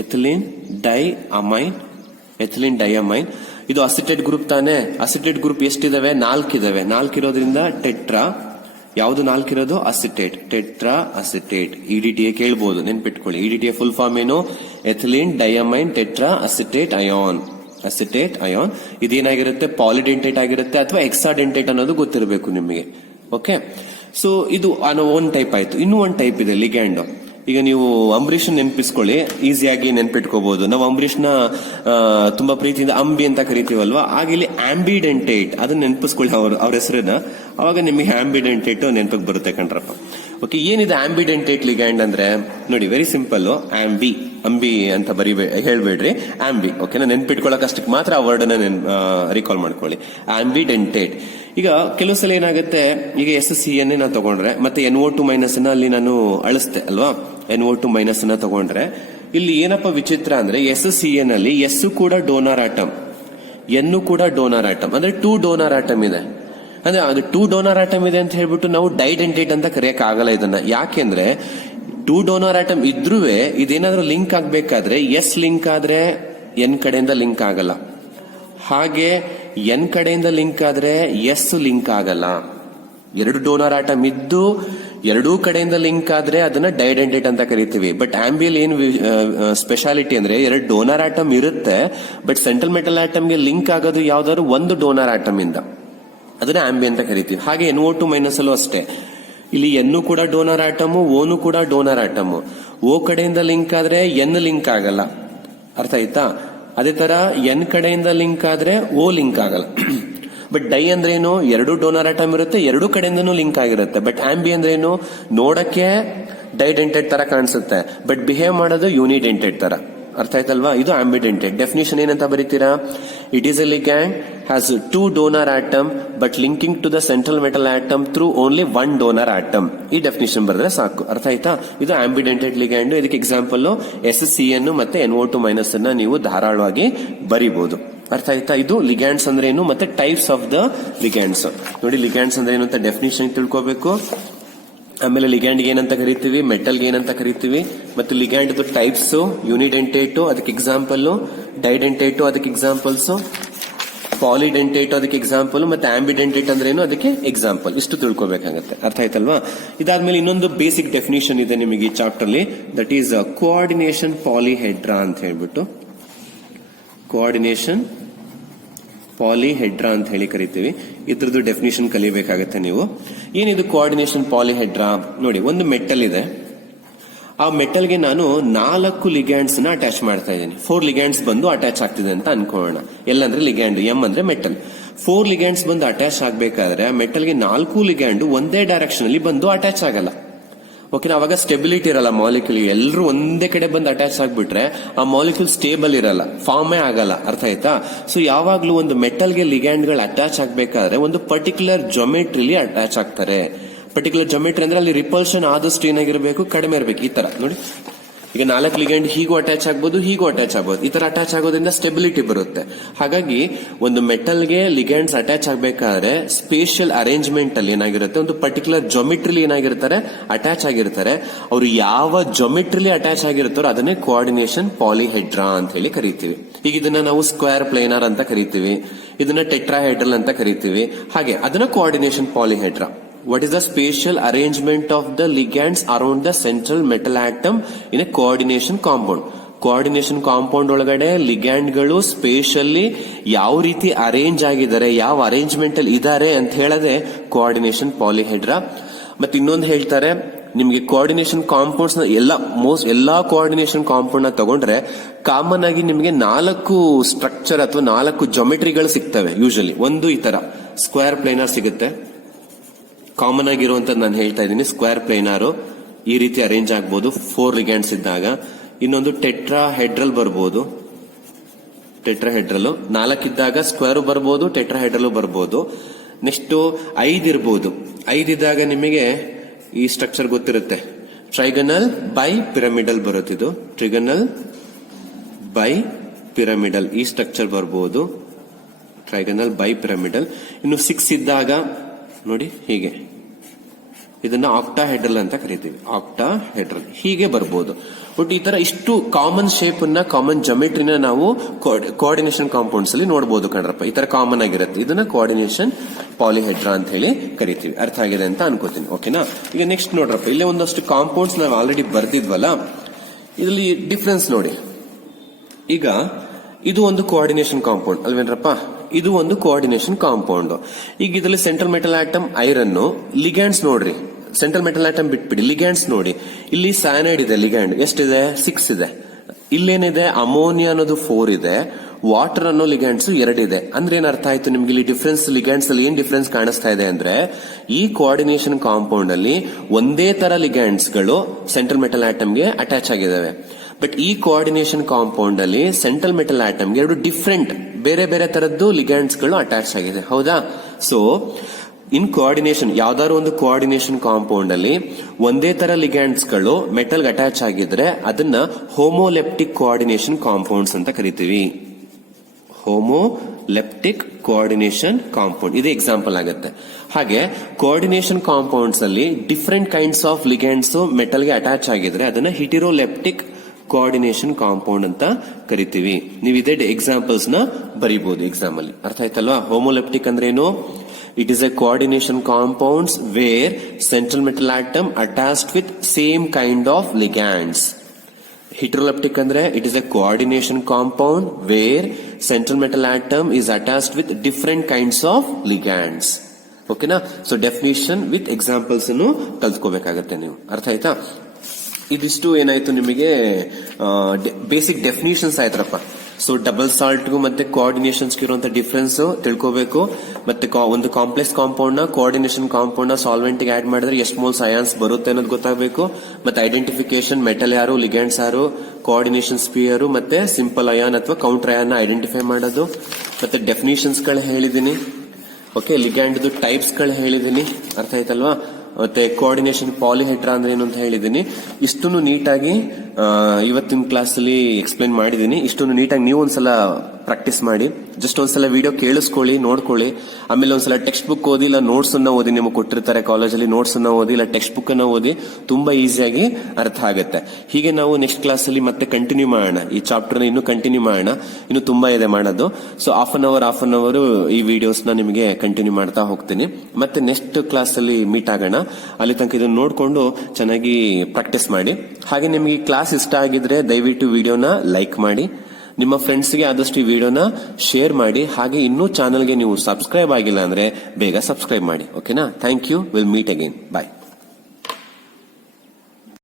ethylenediamine, ethylenediamine. ಇದು ಅಸಿಟೇಟ್ ಗ್ರೂಪ್ ತಾನೆ. ಅಸಿಟೇಟ್ ಗ್ರೂಪ್ ಎಷ್ಟಿದಾವೆ? 4 ಇದಾವೆ. 4 ಇರೋದ್ರಿಂದ ಟೆಟ್ರಾ. ಯಾವುದು 4 ಇರೋದು? Acetate, tetra acetate. EDTA ಕೇಳಬಹುದು, ನೆನ್ಪಿಟ್ಕೊಳ್ಳಿ. EDTA ಫುಲ್ ಫಾರ್ಮ್ ಏನು? Ethylenediamine tetraacetate ion. Acetate ion ಇದೇನಾಗಿರುತ್ತೆ? ಪಾಲಿಡೆಂಟೇಟ್ ಆಗಿರುತ್ತೆ ಅಥವಾ ಎಕ್ಸಾಡೆಂಟೇಟ್ ಅನ್ನೋದು ಗೊತ್ತಿರಬೇಕು ನಿಮಗೆ. ಓಕೆ, ಸೊ ಇದು ಒಂದು ಟೈಪ್ ಆಯ್ತು. ಇನ್ನೂ ಒಂದು ಟೈಪ್ ಇದೆ ಲಿಗ್ಯಾಂಡ್. ಈಗ ನೀವು ಅಂಬರೀಷ್ ನೆನ್ಪಿಸ್ಕೊಳ್ಳಿ, ಈಸಿಯಾಗಿ ನೆನ್ಪಿಟ್ಕೋಬಹುದು. ನಾವು ಅಂಬರೀಷ್ನ ತುಂಬಾ ಪ್ರೀತಿಯಿಂದ ಅಂಬಿ ಅಂತ ಕರಿತೀವಲ್ವಾ, ಆಗ ಇಲ್ಲಿ ಆಂಬಿಡೆಂಟೇಟ್ ಅದನ್ನ ನೆನ್ಪಿಸ್ಕೊಳ್ಳಿ ಅವ್ರ ಹೆಸರನ್ನ, ಅವಾಗ ನಿಮಗೆ ಆಂಬಿಡೆಂಟೇಟ್ ನೆನಪಿಗೆ ಬರುತ್ತೆ ಕಣ್ರಪ್ಪ. ಓಕೆ, ಏನಿದೆ ಆಂಬಿಡೆಂಟೇಟ್ ಲಿಗ್ಯಾಂಡ್ ಅಂದ್ರೆ? ನೋಡಿ, ವೆರಿ ಸಿಂಪಲ್. ಅಂಬಿ ಅಂತ ಹೇಳ್ಬೇಡ್ರಿ, ಆಂಬಿ. ಓಕೆನಾ? ನೆನ್ಪಿಟ್ಕೊಳ್ಳೋಕೆ ಅಷ್ಟಕ್ಕೆ ಮಾತ್ರ ಆ ವರ್ಡ್ ಅನ್ನ ರಿಕಾಲ್ ಮಾಡ್ಕೊಳ್ಳಿ. ಆಂಬಿಡೆಂಟೇಟ್. ಈಗ ಕೆಲವು ಸಲ ಏನಾಗುತ್ತೆ, ಈಗ SCN ನಾ ತಗೊಂಡ್ರೆ ಮತ್ತೆ NO2- ಅಲ್ಲಿ ನಾನು ಅಳಿಸ್ತೆ ಅಲ್ವಾ, NO2- ತಗೊಂಡ್ರೆ ಇಲ್ಲಿ ಏನಪ್ಪ ವಿಚಿತ್ರ ಅಂದ್ರೆ, SCN ಅಲ್ಲಿ S ಕೂಡ ಡೋನರ್ ಆಟಮ್, N ಕೂಡ ಡೋನರ್ ಆಟಮ್, ಅಂದ್ರೆ 2 ಡೋನರ್ ಆಟಮ್ ಇದೆ. ಅಂದ್ರೆ ಅದು 2 ಡೋನರ್ ಆಟಮ್ ಇದೆ ಅಂತ ಹೇಳ್ಬಿಟ್ಟು ನಾವು ಡೈಡೆಂಟೇಟ್ ಅಂತ ಕರೆಯಕ್ ಆಗಲ್ಲ ಇದನ್ನ. ಯಾಕೆಂದ್ರೆ 2 ಡೋನರ್ ಆಟಮ್ ಇದ್ರೂ ಇದೇನಾದ್ರೂ ಲಿಂಕ್ ಆಗ್ಬೇಕಾದ್ರೆ S ಲಿಂಕ್ ಆದ್ರೆ N ಕಡೆಯಿಂದ ಲಿಂಕ್ ಆಗಲ್ಲ, ಹಾಗೆ N ಕಡೆಯಿಂದ ಲಿಂಕ್ ಆದ್ರೆ S ಲಿಂಕ್ ಆಗಲ್ಲ. 2 ಡೋನರ್ ಆಟಮ್ ಇದ್ದು 2 ಕಡೆಯಿಂದ ಲಿಂಕ್ ಆದ್ರೆ ಅದನ್ನ ಡೈಡೆಂಟೇಟ್ ಅಂತ ಕರಿತೀವಿ. ಬಟ್ ಆಂಬಿಯಲ್ಲಿ ಏನು ಸ್ಪೆಷಾಲಿಟಿ ಅಂದ್ರೆ, 2 ಡೋನರ್ ಆಟಮ್ ಇರುತ್ತೆ, ಬಟ್ ಸೆಂಟ್ರಲ್ ಮೆಟಲ್ ಆಟಮ್ಗೆ ಲಿಂಕ್ ಆಗೋದು ಯಾವ್ದಾದ್ರು 1 ಡೋನರ್ ಆಟಮ್ ಇಂದ, ಅದನ್ನ ಆಂಬಿ ಅಂತ ಕರಿತೀವಿ. ಹಾಗೆ NO2- ಅಲ್ಲೂ ಅಷ್ಟೇ, ಇಲ್ಲಿ N ಕೂಡ ಡೋನರ್ ಆಟಮ್, O ಕೂಡ ಡೋನರ್ ಆಟಮ್. O ಕಡೆಯಿಂದ ಲಿಂಕ್ ಆದ್ರೆ N ಲಿಂಕ್ ಆಗಲ್ಲ. ಅರ್ಥ ಆಯ್ತಾ? ಅದೇ ತರ N ಕಡೆಯಿಂದ ಲಿಂಕ್ ಆದ್ರೆ O ಲಿಂಕ್ ಆಗಲ್ಲ. ಬಟ್ ಡೈ ಅಂದ್ರೆ ಏನು? 2 ಡೋನರ್ ಆಟಮ್ ಇರುತ್ತೆ, 2 ಕಡೆಯಿಂದನೂ ಲಿಂಕ್ ಆಗಿರುತ್ತೆ. ಬಟ್ ಆಂಬಿ ಅಂದ್ರೆ ಏನು? ನೋಡಕ್ಕೆ ಡೈಡೆಂಟೇಟ್ ತರ ಕಾಣಿಸುತ್ತೆ, ಬಟ್ ಬಿಹೇವ್ ಮಾಡೋದು ಯೂನಿಡೆಂಟೇಟ್ ತರ. ಅರ್ಥ ಆಯ್ತಲ್ವಾ? ಇದು ಆಂಬಿಡೆಂಟೇಟ್. ಡೆಫಿನಿಷನ್ ಏನಂತ ಬರೀತೀರಾ? It is a ligand has 2 donor atom but linking to the central metal atom through only 1 donor atom. ಈ ಡೆಫಿನಿಷನ್ ಬರೆದ್ರೆ ಸಾಕು. ಅರ್ಥ ಆಯ್ತಾ? ಇದು ಆಂಬಿಡೆಂಟೇಟ್ ಲಿಗ್ಯಾಂಡ್. ಇದಕ್ಕೆ ಎಕ್ಸಾಂಪಲ್ SCN ಮತ್ತೆ NO2- ನೀವು ಧಾರಾಳವಾಗಿ ಬರೀಬಹುದು. ಅರ್ಥ ಆಯ್ತಾ? ಇದು ಲಿಗ್ಯಾಂಡ್ಸ್ ಅಂದ್ರೆ ಏನು ಮತ್ತೆ ಟೈಪ್ಸ್ ಆಫ್ ದ ಲಿಗ್ಯಾಂಡ್ಸ್. ನೋಡಿ, ಲಿಗ್ಯಾಂಡ್ಸ್ ಅಂದ್ರೆ ಏನು ಅಂತ ಡೆಫಿನಿಷನ್ ತಿಳ್ಕೋಬೇಕು. ಆಮೇಲೆ ಲಿಗ್ಯಾಂಡ್ಗೆ ಏನಂತ ಕರಿತೀವಿ, ಮೆಟಲ್ಗೆ ಏನಂತ ಕರಿತೀವಿ, ಮತ್ತು ಲಿಗ್ಯಾಂಡ್ ಟೈಪ್ಸ್, ಯೂನಿಡೆಂಟೇಟು ಅದಕ್ಕೆ ಎಕ್ಸಾಂಪಲ್, ಡೈಡೆಂಟೇಟು ಅದಕ್ಕೆ ಎಕ್ಸಾಂಪಲ್ಸ್, ಪಾಲಿಡೆಂಟೇಟ್ ಅದಕ್ಕೆ ಎಕ್ಸಾಂಪಲ್, ಮತ್ತೆ ಆಂಬಿಡೆಂಟೇಟ್ ಅಂದ್ರೆ ಏನು ಅದಕ್ಕೆ ಎಕ್ಸಾಂಪಲ್. ಇಷ್ಟು ತಿಳ್ಕೊಬೇಕಾಗತ್ತೆ. ಅರ್ಥ ಆಯ್ತಲ್ವಾ? ಇದಾದ್ಮೇಲೆ ಇನ್ನೊಂದು ಬೇಸಿಕ್ ಡೆಫಿನಿಷನ್ ಇದೆ ನಿಮಗೆ ಈ ಚಾಪ್ಟರ್ ಅಲ್ಲಿ, ದಟ್ ಈಸ್ ಕೋಆರ್ಡಿನೇಷನ್ ಪಾಲಿಹೆಡ್ರಾ ಅಂತ ಹೇಳ್ಬಿಟ್ಟು, ಕೋಆರ್ಡಿನೇಷನ್ ಪಾಲಿಹೆಡ್ರಾ ಅಂತ ಹೇಳಿ ಕರಿತೀವಿ. ಇದ್ರದ್ದು ಡೆಫಿನಿಷನ್ ಕಲಿಬೇಕಾಗತ್ತೆ ನೀವು. ಏನಿದು ಕೋಆರ್ಡಿನೇಷನ್ ಪಾಲಿಹೆಡ್ರಾ? ನೋಡಿ, ಒಂದು ಮೆಟಲ್ ಇದೆ. ಆ ಮೆಟಲ್ಗೆ ನಾನು 4 ಲಿಗ್ಯಾಂಡ್ಸ್ ನ ಅಟ್ಯಾಚ್ ಮಾಡ್ತಾ ಇದ್ದೀನಿ. 4 ಲಿಗ್ಯಾಂಡ್ಸ್ ಬಂದು ಅಟ್ಯಾಚ್ ಆಗ್ತಿದೆ ಅಂತ ಅನ್ಕೊಳ್ಳೋಣ. ಎಲ್ ಅಂದ್ರೆ ಲಿಗ್ಯಾಂಡ್, ಎಂ ಅಂದ್ರೆ ಮೆಟಲ್. 4 ಲಿಗ್ಯಾಂಡ್ಸ್ ಬಂದು ಅಟ್ಯಾಚ್ ಆಗ್ಬೇಕಾದ್ರೆ ಆ ಮೆಟಲ್ಗೆ 4 ಲಿಗ್ಯಾಂಡ್ ಒಂದೇ ಡೈರೆಕ್ಷನ್ ಅಲ್ಲಿ ಬಂದು ಅಟ್ಯಾಚ್ ಆಗಲ್ಲ. ಓಕೆ, ಅವಾಗ ಸ್ಟೆಬಿಲಿಟಿ ಇರಲ್ಲ ಮಾಲಿಕ್ಯೂಲ್. ಎಲ್ಲರೂ ಒಂದೇ ಕಡೆ ಬಂದು ಅಟ್ಯಾಚ್ ಆಗ್ಬಿಟ್ರೆ ಆ ಮಾಲಿಕ್ಯೂಲ್ ಸ್ಟೇಬಲ್ ಇರಲ್ಲ, ಫಾರ್ಮೇ ಆಗಲ್ಲ. ಅರ್ಥ ಆಯ್ತಾ? ಸೊ ಯಾವಾಗ್ಲೂ ಒಂದು ಮೆಟಲ್ಗೆ ಲಿಗ್ಯಾಂಡ್ಗಳು ಅಟ್ಯಾಚ್ ಆಗ್ಬೇಕಾದ್ರೆ ಒಂದು ಪರ್ಟಿಕ್ಯುಲರ್ ಜೊಮೆಟ್ರಿಲಿ ಅಟ್ಯಾಚ್ ಆಗ್ತಾರೆ. ಪರ್ಟಿಕ್ಯುಲರ್ ಜೊಮೆಟ್ರಿ ಅಂದ್ರೆ ಅಲ್ಲಿ ರಿಪಲ್ಷನ್ ಆದಷ್ಟು ಏನಾಗಿರ್ಬೇಕು, ಕಡಿಮೆ ಇರಬೇಕು. ಈ ತರ ನೋಡಿ, ಈಗ 4 ಲಿಗ್ಯಾಂಡ್ ಹೀಗೂ ಅಟ್ಯಾಚ್ ಆಗ್ಬೋದು, ಹೀಗೂ ಅಟ್ಯಾಚ್ ಆಗ್ಬೋದು. ಈ ತರ ಅಟ್ಯಾಚ್ ಆಗೋದ್ರಿಂದ ಸ್ಟೆಬಿಲಿಟಿ ಬರುತ್ತೆ. ಹಾಗಾಗಿ ಒಂದು ಮೆಟಲ್ಗೆ ಲಿಗ್ಯಾಂಡ್ಸ್ ಅಟ್ಯಾಚ್ ಆಗ್ಬೇಕಾದ್ರೆ ಸ್ಪೇಷಿಯಲ್ ಅರೇಂಜ್ಮೆಂಟ್ ಅಲ್ಲಿ ಏನಾಗಿರುತ್ತೆ, ಒಂದು ಪರ್ಟಿಕ್ಯುಲರ್ ಜೊಮೆಟ್ರಿಲಿ ಏನಾಗಿರ್ತಾರೆ, ಅಟ್ಯಾಚ್ ಆಗಿರ್ತಾರೆ. ಅವರು ಯಾವ ಜೊಮೆಟ್ರಿಲಿ ಅಟ್ಯಾಚ್ ಆಗಿರ್ತಾರೋ ಅದನ್ನೇ ಕೋಆರ್ಡಿನೇಷನ್ ಪಾಲಿಹೆಡ್ರಾ ಅಂತ ಹೇಳಿ ಕರಿತೀವಿ. ಈಗ ಇದನ್ನ ನಾವು ಸ್ಕ್ವೇರ್ ಪ್ಲೇನರ್ ಅಂತ ಕರಿತೀವಿ, ಇದನ್ನ ಟೆಟ್ರಾಹೆಡ್ರಲ್ ಅಂತ ಕರಿತೀವಿ. ಹಾಗೆ ಅದನ್ನ coordination ಪಾಲಿಹೆಡ್ರಾ. What is the spatial arrangement of the ligands around the central metal atom in a coordination compound? Coordination compound ಒಳಗಡೆ ಲಿಗ್ಯಾಂಡ್ಗಳು ಸ್ಪೇಷಲ್ಲಿ ಯಾವ ರೀತಿ ಅರೇಂಜ್ ಆಗಿದ್ದಾರೆ, ಯಾವ ಅರೇಂಜ್ಮೆಂಟ್ ಅಲ್ಲಿ ಇದ್ದಾರೆ ಅಂತ ಹೇಳದೆ ಕೋಆರ್ಡಿನೇಷನ್ ಪಾಲಿಹೆಡ್ರಾ. ಮತ್ತೆ ಇನ್ನೊಂದು ಹೇಳ್ತಾರೆ ನಿಮಗೆ, ಕೋಆರ್ಡಿನೇಷನ್ ಕಾಂಪೌಂಡ್ಸ್ ನ ಎಲ್ಲಾ ಕೋಆರ್ಡಿನೇಷನ್ ಕಾಂಪೌಂಡ್ ನ ತಗೊಂಡ್ರೆ ಕಾಮನ್ ಆಗಿ ನಿಮಗೆ 4 ಸ್ಟ್ರಕ್ಚರ್ ಅಥವಾ 4 ಜೊಮೆಟ್ರಿಗಳು ಸಿಗ್ತವೆ. ಯೂಶಲಿ ಒಂದು ಈ ತರ ಸ್ಕ್ವೇರ್ ಪ್ಲೇನರ್ ಸಿಗುತ್ತೆ, ಕಾಮನ್ ಆಗಿರುವಂತದ್ದು ನಾನು ಹೇಳ್ತಾ ಇದ್ದೀನಿ. ಸ್ಕ್ವೇರ್ ಪ್ಲೇನಾರು ಈ ರೀತಿ ಅರೇಂಜ್ ಆಗ್ಬೋದು 4 ಲಿಗ್ಯಾಂಡ್ಸ್ ಇದ್ದಾಗ. ಇನ್ನೊಂದು ಟೆಟ್ರಾಹೆಡ್ರಲ್ ಬರ್ಬೋದು, ಟೆಟ್ರಾಹೆಡ್ರಲ್ 4 ಇದ್ದಾಗ ಸ್ಕ್ವೇರ್ ಬರ್ಬೋದು, ಟೆಟ್ರಾಹೆಡ್ರಲ್ ಬರ್ಬೋದು. ನೆಕ್ಸ್ಟ್ 5 ಇರ್ಬೋದು. 5 ಇದ್ದಾಗ ನಿಮಗೆ ಈ ಸ್ಟ್ರಕ್ಚರ್ ಗೊತ್ತಿರುತ್ತೆ, ಟ್ರೈಗನಲ್ ಬೈ ಪಿರಮಿಡಲ್ ಬರುತ್ತೆ. ಇದು ಟ್ರಿಗನಲ್ ಬೈ ಪಿರಮಿಡಲ್ ಈ ಸ್ಟ್ರಕ್ಚರ್ ಬರ್ಬೋದು, ಟ್ರೈಗನಲ್ ಬೈ ಪಿರಮಿಡಲ್. ಇನ್ನು 6 ಇದ್ದಾಗ ನೋಡಿ ಹೀಗೆ, ಇದನ್ನ ಆಕ್ಟಾಹೆಡ್ರಲ್ ಅಂತ ಕರಿತೀವಿ, ಆಕ್ಟಾಹೆಡ್ರಲ್ ಹೀಗೆ ಬರ್ಬೋದು. ಬಟ್ ಈ ತರ ಇಷ್ಟು ಕಾಮನ್ ಶೇಪ್ ಅನ್ನ, ಕಾಮನ್ ಜೊಮೆಟ್ರಿನ ನಾವು ಕೋಆರ್ಡಿನೇಷನ್ ಕಾಂಪೌಂಡ್ಸ್ ಅಲ್ಲಿ ನೋಡಬಹುದು ಕಣ್ರಪ್ಪ. ಈ ತರ ಕಾಮನ್ ಆಗಿರುತ್ತೆ. ಇದನ್ನ ಕೋಆರ್ಡಿನೇಷನ್ ಪಾಲಿಹೆಡ್ರಾ ಅಂತ ಹೇಳಿ ಕರಿತೀವಿ. ಅರ್ಥ ಆಗಿದೆ ಅಂತ ಅನ್ಕೋತೀನಿ. ಓಕೆನಾ? ಈಗ ನೆಕ್ಸ್ಟ್ ನೋಡ್ರಪ್ಪ, ಇಲ್ಲೇ ಒಂದಷ್ಟು ಕಾಂಪೌಂಡ್ಸ್ ನಾವು ಆಲ್ರೆಡಿ ಬರ್ದಿದ್ವಲ್ಲ, ಇದರಲ್ಲಿ ಡಿಫ್ರೆನ್ಸ್ ನೋಡಿ. ಈಗ ಇದು ಒಂದು ಕೋಆರ್ಡಿನೇಷನ್ ಕಾಂಪೌಂಡ್ ಅಲ್ವೇನ್ರಪ್ಪ? ಇದು ಒಂದು ಕೋಆರ್ಡಿನೇಷನ್ ಕಾಂಪೌಂಡ್. ಈಗ ಇದರಲ್ಲಿ central metal atom iron, ligands ನೋಡ್ರಿ, ಸೆಂಟ್ರಲ್ ಮೆಟಲ್ ಆಟಮ್ ಬಿಟ್ಬಿಡಿ, ಲಿಗ್ಯಾಂಡ್ಸ್ ನೋಡಿ. ಇಲ್ಲಿ ಸಯನೈಡ್ ಇದೆ, ಲಿಗ್ಯಾಂಡ್ ಎಷ್ಟಿದೆ? 6 ಇದೆ. ಇಲ್ಲೇನಿದೆ? ಅಮೋನಿಯಾ ಅನ್ನೋದು 4 ಇದೆ, ವಾಟರ್ ಅನ್ನೋ ಲಿಗ್ಯಾಂಡ್ಸ್ 2 ಇದೆ. ಅಂದ್ರೆ ಏನ್ ಅರ್ಥ ಆಯ್ತು ನಿಮ್ಗೆ? ಇಲ್ಲಿ ಡಿಫ್ರೆನ್ಸ್ ಲಿಗ್ಯಾಂಡ್ಸ್ ಅಲ್ಲಿ ಏನ್ ಡಿಫ್ರೆನ್ಸ್ ಕಾಣಿಸ್ತಾ ಇದೆ ಅಂದ್ರೆ, ಈ ಕೋಆರ್ಡಿನೇಷನ್ ಕಾಂಪೌಂಡ್ ಅಲ್ಲಿ ಒಂದೇ ತರ ಲಿಗ್ಯಾಂಡ್ಸ್ ಗಳು ಸೆಂಟ್ರಲ್ ಮೆಟಲ್ ಆಟಮ್ಗೆ ಅಟ್ಯಾಚ್ ಆಗಿದಾವೆ. ಬಟ್ ಈ ಕೋಆರ್ಡಿನೇಷನ್ ಕಾಂಪೌಂಡ್ ಅಲ್ಲಿ ಸೆಂಟ್ರಲ್ ಮೆಟಲ್ ಆಟಮ್ಗೆ 2 ಡಿಫ್ರೆಂಟ್ ಬೇರೆ ಬೇರೆ ತರದ್ದು ಲಿಗ್ಯಾಂಡ್ಸ್ ಗಳು ಅಟ್ಯಾಚ್ ಆಗಿದೆ. ಹೌದಾ? ಸೊ ಇನ್ ಕೋಆರ್ಡಿನೇಷನ್, ಯಾವ್ದಾದ್ರು ಒಂದು ಕೋಆರ್ಡಿನೇಷನ್ ಕಾಂಪೌಂಡ್ ಅಲ್ಲಿ ಒಂದೇ ತರ ಲಿಗ್ಯಾಂಡ್ಸ್ ಗಳು ಮೆಟಲ್ ಅಟ್ಯಾಚ್ ಆಗಿದ್ರೆ ಅದನ್ನ ಹೋಮೋಲೆಪ್ಟಿಕ್ ಕೋಆರ್ಡಿನೇಷನ್ ಕಾಂಪೌಂಡ್ಸ್ ಅಂತ ಕರಿತೀವಿ. ಹೋಮೋಲೆಪ್ಟಿಕ್ ಕೋಆರ್ಡಿನೇಷನ್ ಕಾಂಪೌಂಡ್ ಇದು ಎಕ್ಸಾಂಪಲ್ ಆಗುತ್ತೆ. ಹಾಗೆ ಕೋಆರ್ಡಿನೇಷನ್ ಕಾಂಪೌಂಡ್ಸ್ ಅಲ್ಲಿ ಡಿಫ್ರೆಂಟ್ ಕೈಂಡ್ಸ್ ಆಫ್ ಲಿಗ್ಯಾಂಡ್ಸ್ ಮೆಟಲ್ಗೆ ಅಟ್ಯಾಚ್ ಆಗಿದ್ರೆ ಅದನ್ನ ಹಿಟಿರೋಲೆಪ್ಟಿಕ್ ಕೋಆರ್ಡಿನೇಷನ್ ಕಾಂಪೌಂಡ್ ಅಂತ ಕರಿತೀವಿ. ನೀವು ಇದೇ ಎಕ್ಸಾಂಪಲ್ಸ್ ನ ಬರೀಬಹುದು ಎಕ್ಸಾಮ್ ಅಲ್ಲಿ. ಅರ್ಥ ಆಯ್ತಲ್ವಾ? ಹೋಮೋಲೆಪ್ಟಿಕ್ ಅಂದ್ರೆ ಏನು? It is a coordination compounds where central metal atom attached with same kind of ligands. Heteroleptic ಅಂದ್ರೆ it is a coordination compound where central metal atom is attached with different kinds of ligands. ಓಕೆನಾ? So definition with examples ಅನ್ನು ಕಲ್ತ್ಕೋಬೇಕಾಗತ್ತೆ ನೀವು. ಅರ್ಥ ಆಯ್ತಾ? ಇದಿಷ್ಟು ಏನಾಯ್ತು ನಿಮಗೆ ಬೇಸಿಕ್ ಡೆಫಿನಿಷನ್ಸ್ ಆಯ್ತರಪ್ಪ. ಸೊ ಡಬಲ್ ಸಾಲ್ಟ್ ಮತ್ತೆ ಕೋಆರ್ಡಿನೇಷನ್ಸ್ ಇರುವಂತ ಡಿಫ್ರೆನ್ಸ್ ತಿಳ್ಕೋಬೇಕು. ಮತ್ತೆ ಒಂದು ಕಾಂಪ್ಲೆಕ್ಸ್ ಕಾಂಪೌಂಡ್ ನ ಕೋಆರ್ಡಿನೇಷನ್ ಕಾಂಪೌಂಡ್ ನ ಸಾಲ್ವೆಂಟ್ ಗೆ ಆಡ್ ಮಾಡಿದ್ರೆ ಎಷ್ಟು ಮೋಲ್ಸ್ ಅಯಾನ್ಸ್ ಬರುತ್ತೆ ಅನ್ನೋದು ಗೊತ್ತಾಗಬೇಕು. ಮತ್ತೆ ಐಡೆಂಟಿಫಿಕೇಶನ್, ಮೆಟಲ್ ಯಾರು, ಲಿಗ್ಯಾಂಡ್ಸ್ ಯಾರು, ಕೋಆರ್ಡಿನೇಷನ್ ಸ್ಪಿಯರ್, ಮತ್ತೆ ಸಿಂಪಲ್ ಅಯಾನ್ ಅಥವಾ ಕೌಂಟರ್ ಅಯಾನ್ ನ ಐಡೆಂಟಿಫೈ ಮಾಡೋದು. ಮತ್ತೆ ಡೆಫಿನಿಷನ್ಸ್ ಗಳು ಹೇಳಿದೀನಿ. ಓಕೆ, ಲಿಗ್ಯಾಂಡ್ ಟೈಪ್ಸ್ ಗಳು ಹೇಳಿದೀನಿ. ಅರ್ಥ ಆಯ್ತಲ್ವಾ? ಮತ್ತೆ ಕೋಆರ್ಡಿನೇಷನ್ ಪಾಲಿಹೆಡ್ರಾ ಅಂದ್ರೆ ಏನು ಅಂತ ಹೇಳಿದೀನಿ. ಇಷ್ಟನ್ನು ನೀಟಾಗಿ ಇವತ್ತಿನ ಕ್ಲಾಸ್ ಅಲ್ಲಿ ಎಕ್ಸ್ಪ್ಲೈನ್ ಮಾಡಿದೀನಿ. ಇಷ್ಟನ್ನು ನೀಟಾಗಿ ನೀವು ಒಂದ್ಸಲ ಪ್ರಾಕ್ಟೀಸ್ ಮಾಡಿ. ಜಸ್ಟ್ ಒಂದ್ಸಲ ವಿಡಿಯೋ ಕೇಳಿಸ್ಕೊಳ್ಳಿ, ನೋಡ್ಕೊಳ್ಳಿ. ಆಮೇಲೆ ಒಂದ್ಸಲ ಟೆಕ್ಸ್ಟ್ ಬುಕ್ ಓದಿ, ಇಲ್ಲ ನೋಟ್ಸ್ ಅನ್ನ ಓದಿ. ನಿಮಗೆ ಕೊಟ್ಟಿರ್ತಾರೆ ಕಾಲೇಜಲ್ಲಿ, ನೋಟ್ಸ್ ಅನ್ನ ಓದಿ, ಇಲ್ಲ ಟೆಕ್ಸ್ಟ್ ಬುಕ್ ಅನ್ನ ಓದಿ. ತುಂಬಾ ಈಸಿಯಾಗಿ ಅರ್ಥ ಆಗುತ್ತೆ. ಹೀಗೆ ನಾವು ನೆಕ್ಸ್ಟ್ ಕ್ಲಾಸ್ ಅಲ್ಲಿ ಮತ್ತೆ ಕಂಟಿನ್ಯೂ ಮಾಡೋಣ. ಈ ಚಾಪ್ಟರ್ ಇನ್ನು ಕಂಟಿನ್ಯೂ ಮಾಡೋಣ. ಇನ್ನು ತುಂಬಾ ಇದೆ ಮಾಡೋದು. ಸೊ ಹಾಫ್ ಅನ್ ಅವರ್ ಈ ವಿಡಿಯೋಸ್ ನ ನಿಮಗೆ ಕಂಟಿನ್ಯೂ ಮಾಡ್ತಾ ಹೋಗ್ತೀನಿ. ಮತ್ತೆ ನೆಕ್ಸ್ಟ್ ಕ್ಲಾಸ್ ಅಲ್ಲಿ ಮೀಟ್ ಆಗೋಣ. ಅಲ್ಲಿ ತನಕ ಇದನ್ನ ನೋಡ್ಕೊಂಡು ಚೆನ್ನಾಗಿ ಪ್ರಾಕ್ಟೀಸ್ ಮಾಡಿ. ಹಾಗೆ ನಿಮಗೆ ಈ ಕ್ಲಾಸ್ ಇಷ್ಟ ಆಗಿದ್ರೆ ದಯವಿಟ್ಟು ವಿಡಿಯೋನ ಲೈಕ್ ಮಾಡಿ. ನಿಮ್ಮ ಫ್ರೆಂಡ್ಸ್ಗೆ ಆದಷ್ಟು ಈ ವಿಡಿಯೋನ ಶೇರ್ ಮಾಡಿ. ಹಾಗೆ ಇನ್ನೂ ಚಾನಲ್ಗೆ ನೀವು ಸಬ್ಸ್ಕ್ರೈಬ್ ಆಗಿಲ್ಲ ಅಂದ್ರೆ ಬೇಗ ಸಬ್ಸ್ಕ್ರೈಬ್ ಮಾಡಿ. ಓಕೆನಾ? Thank you. Will meet again. Bye.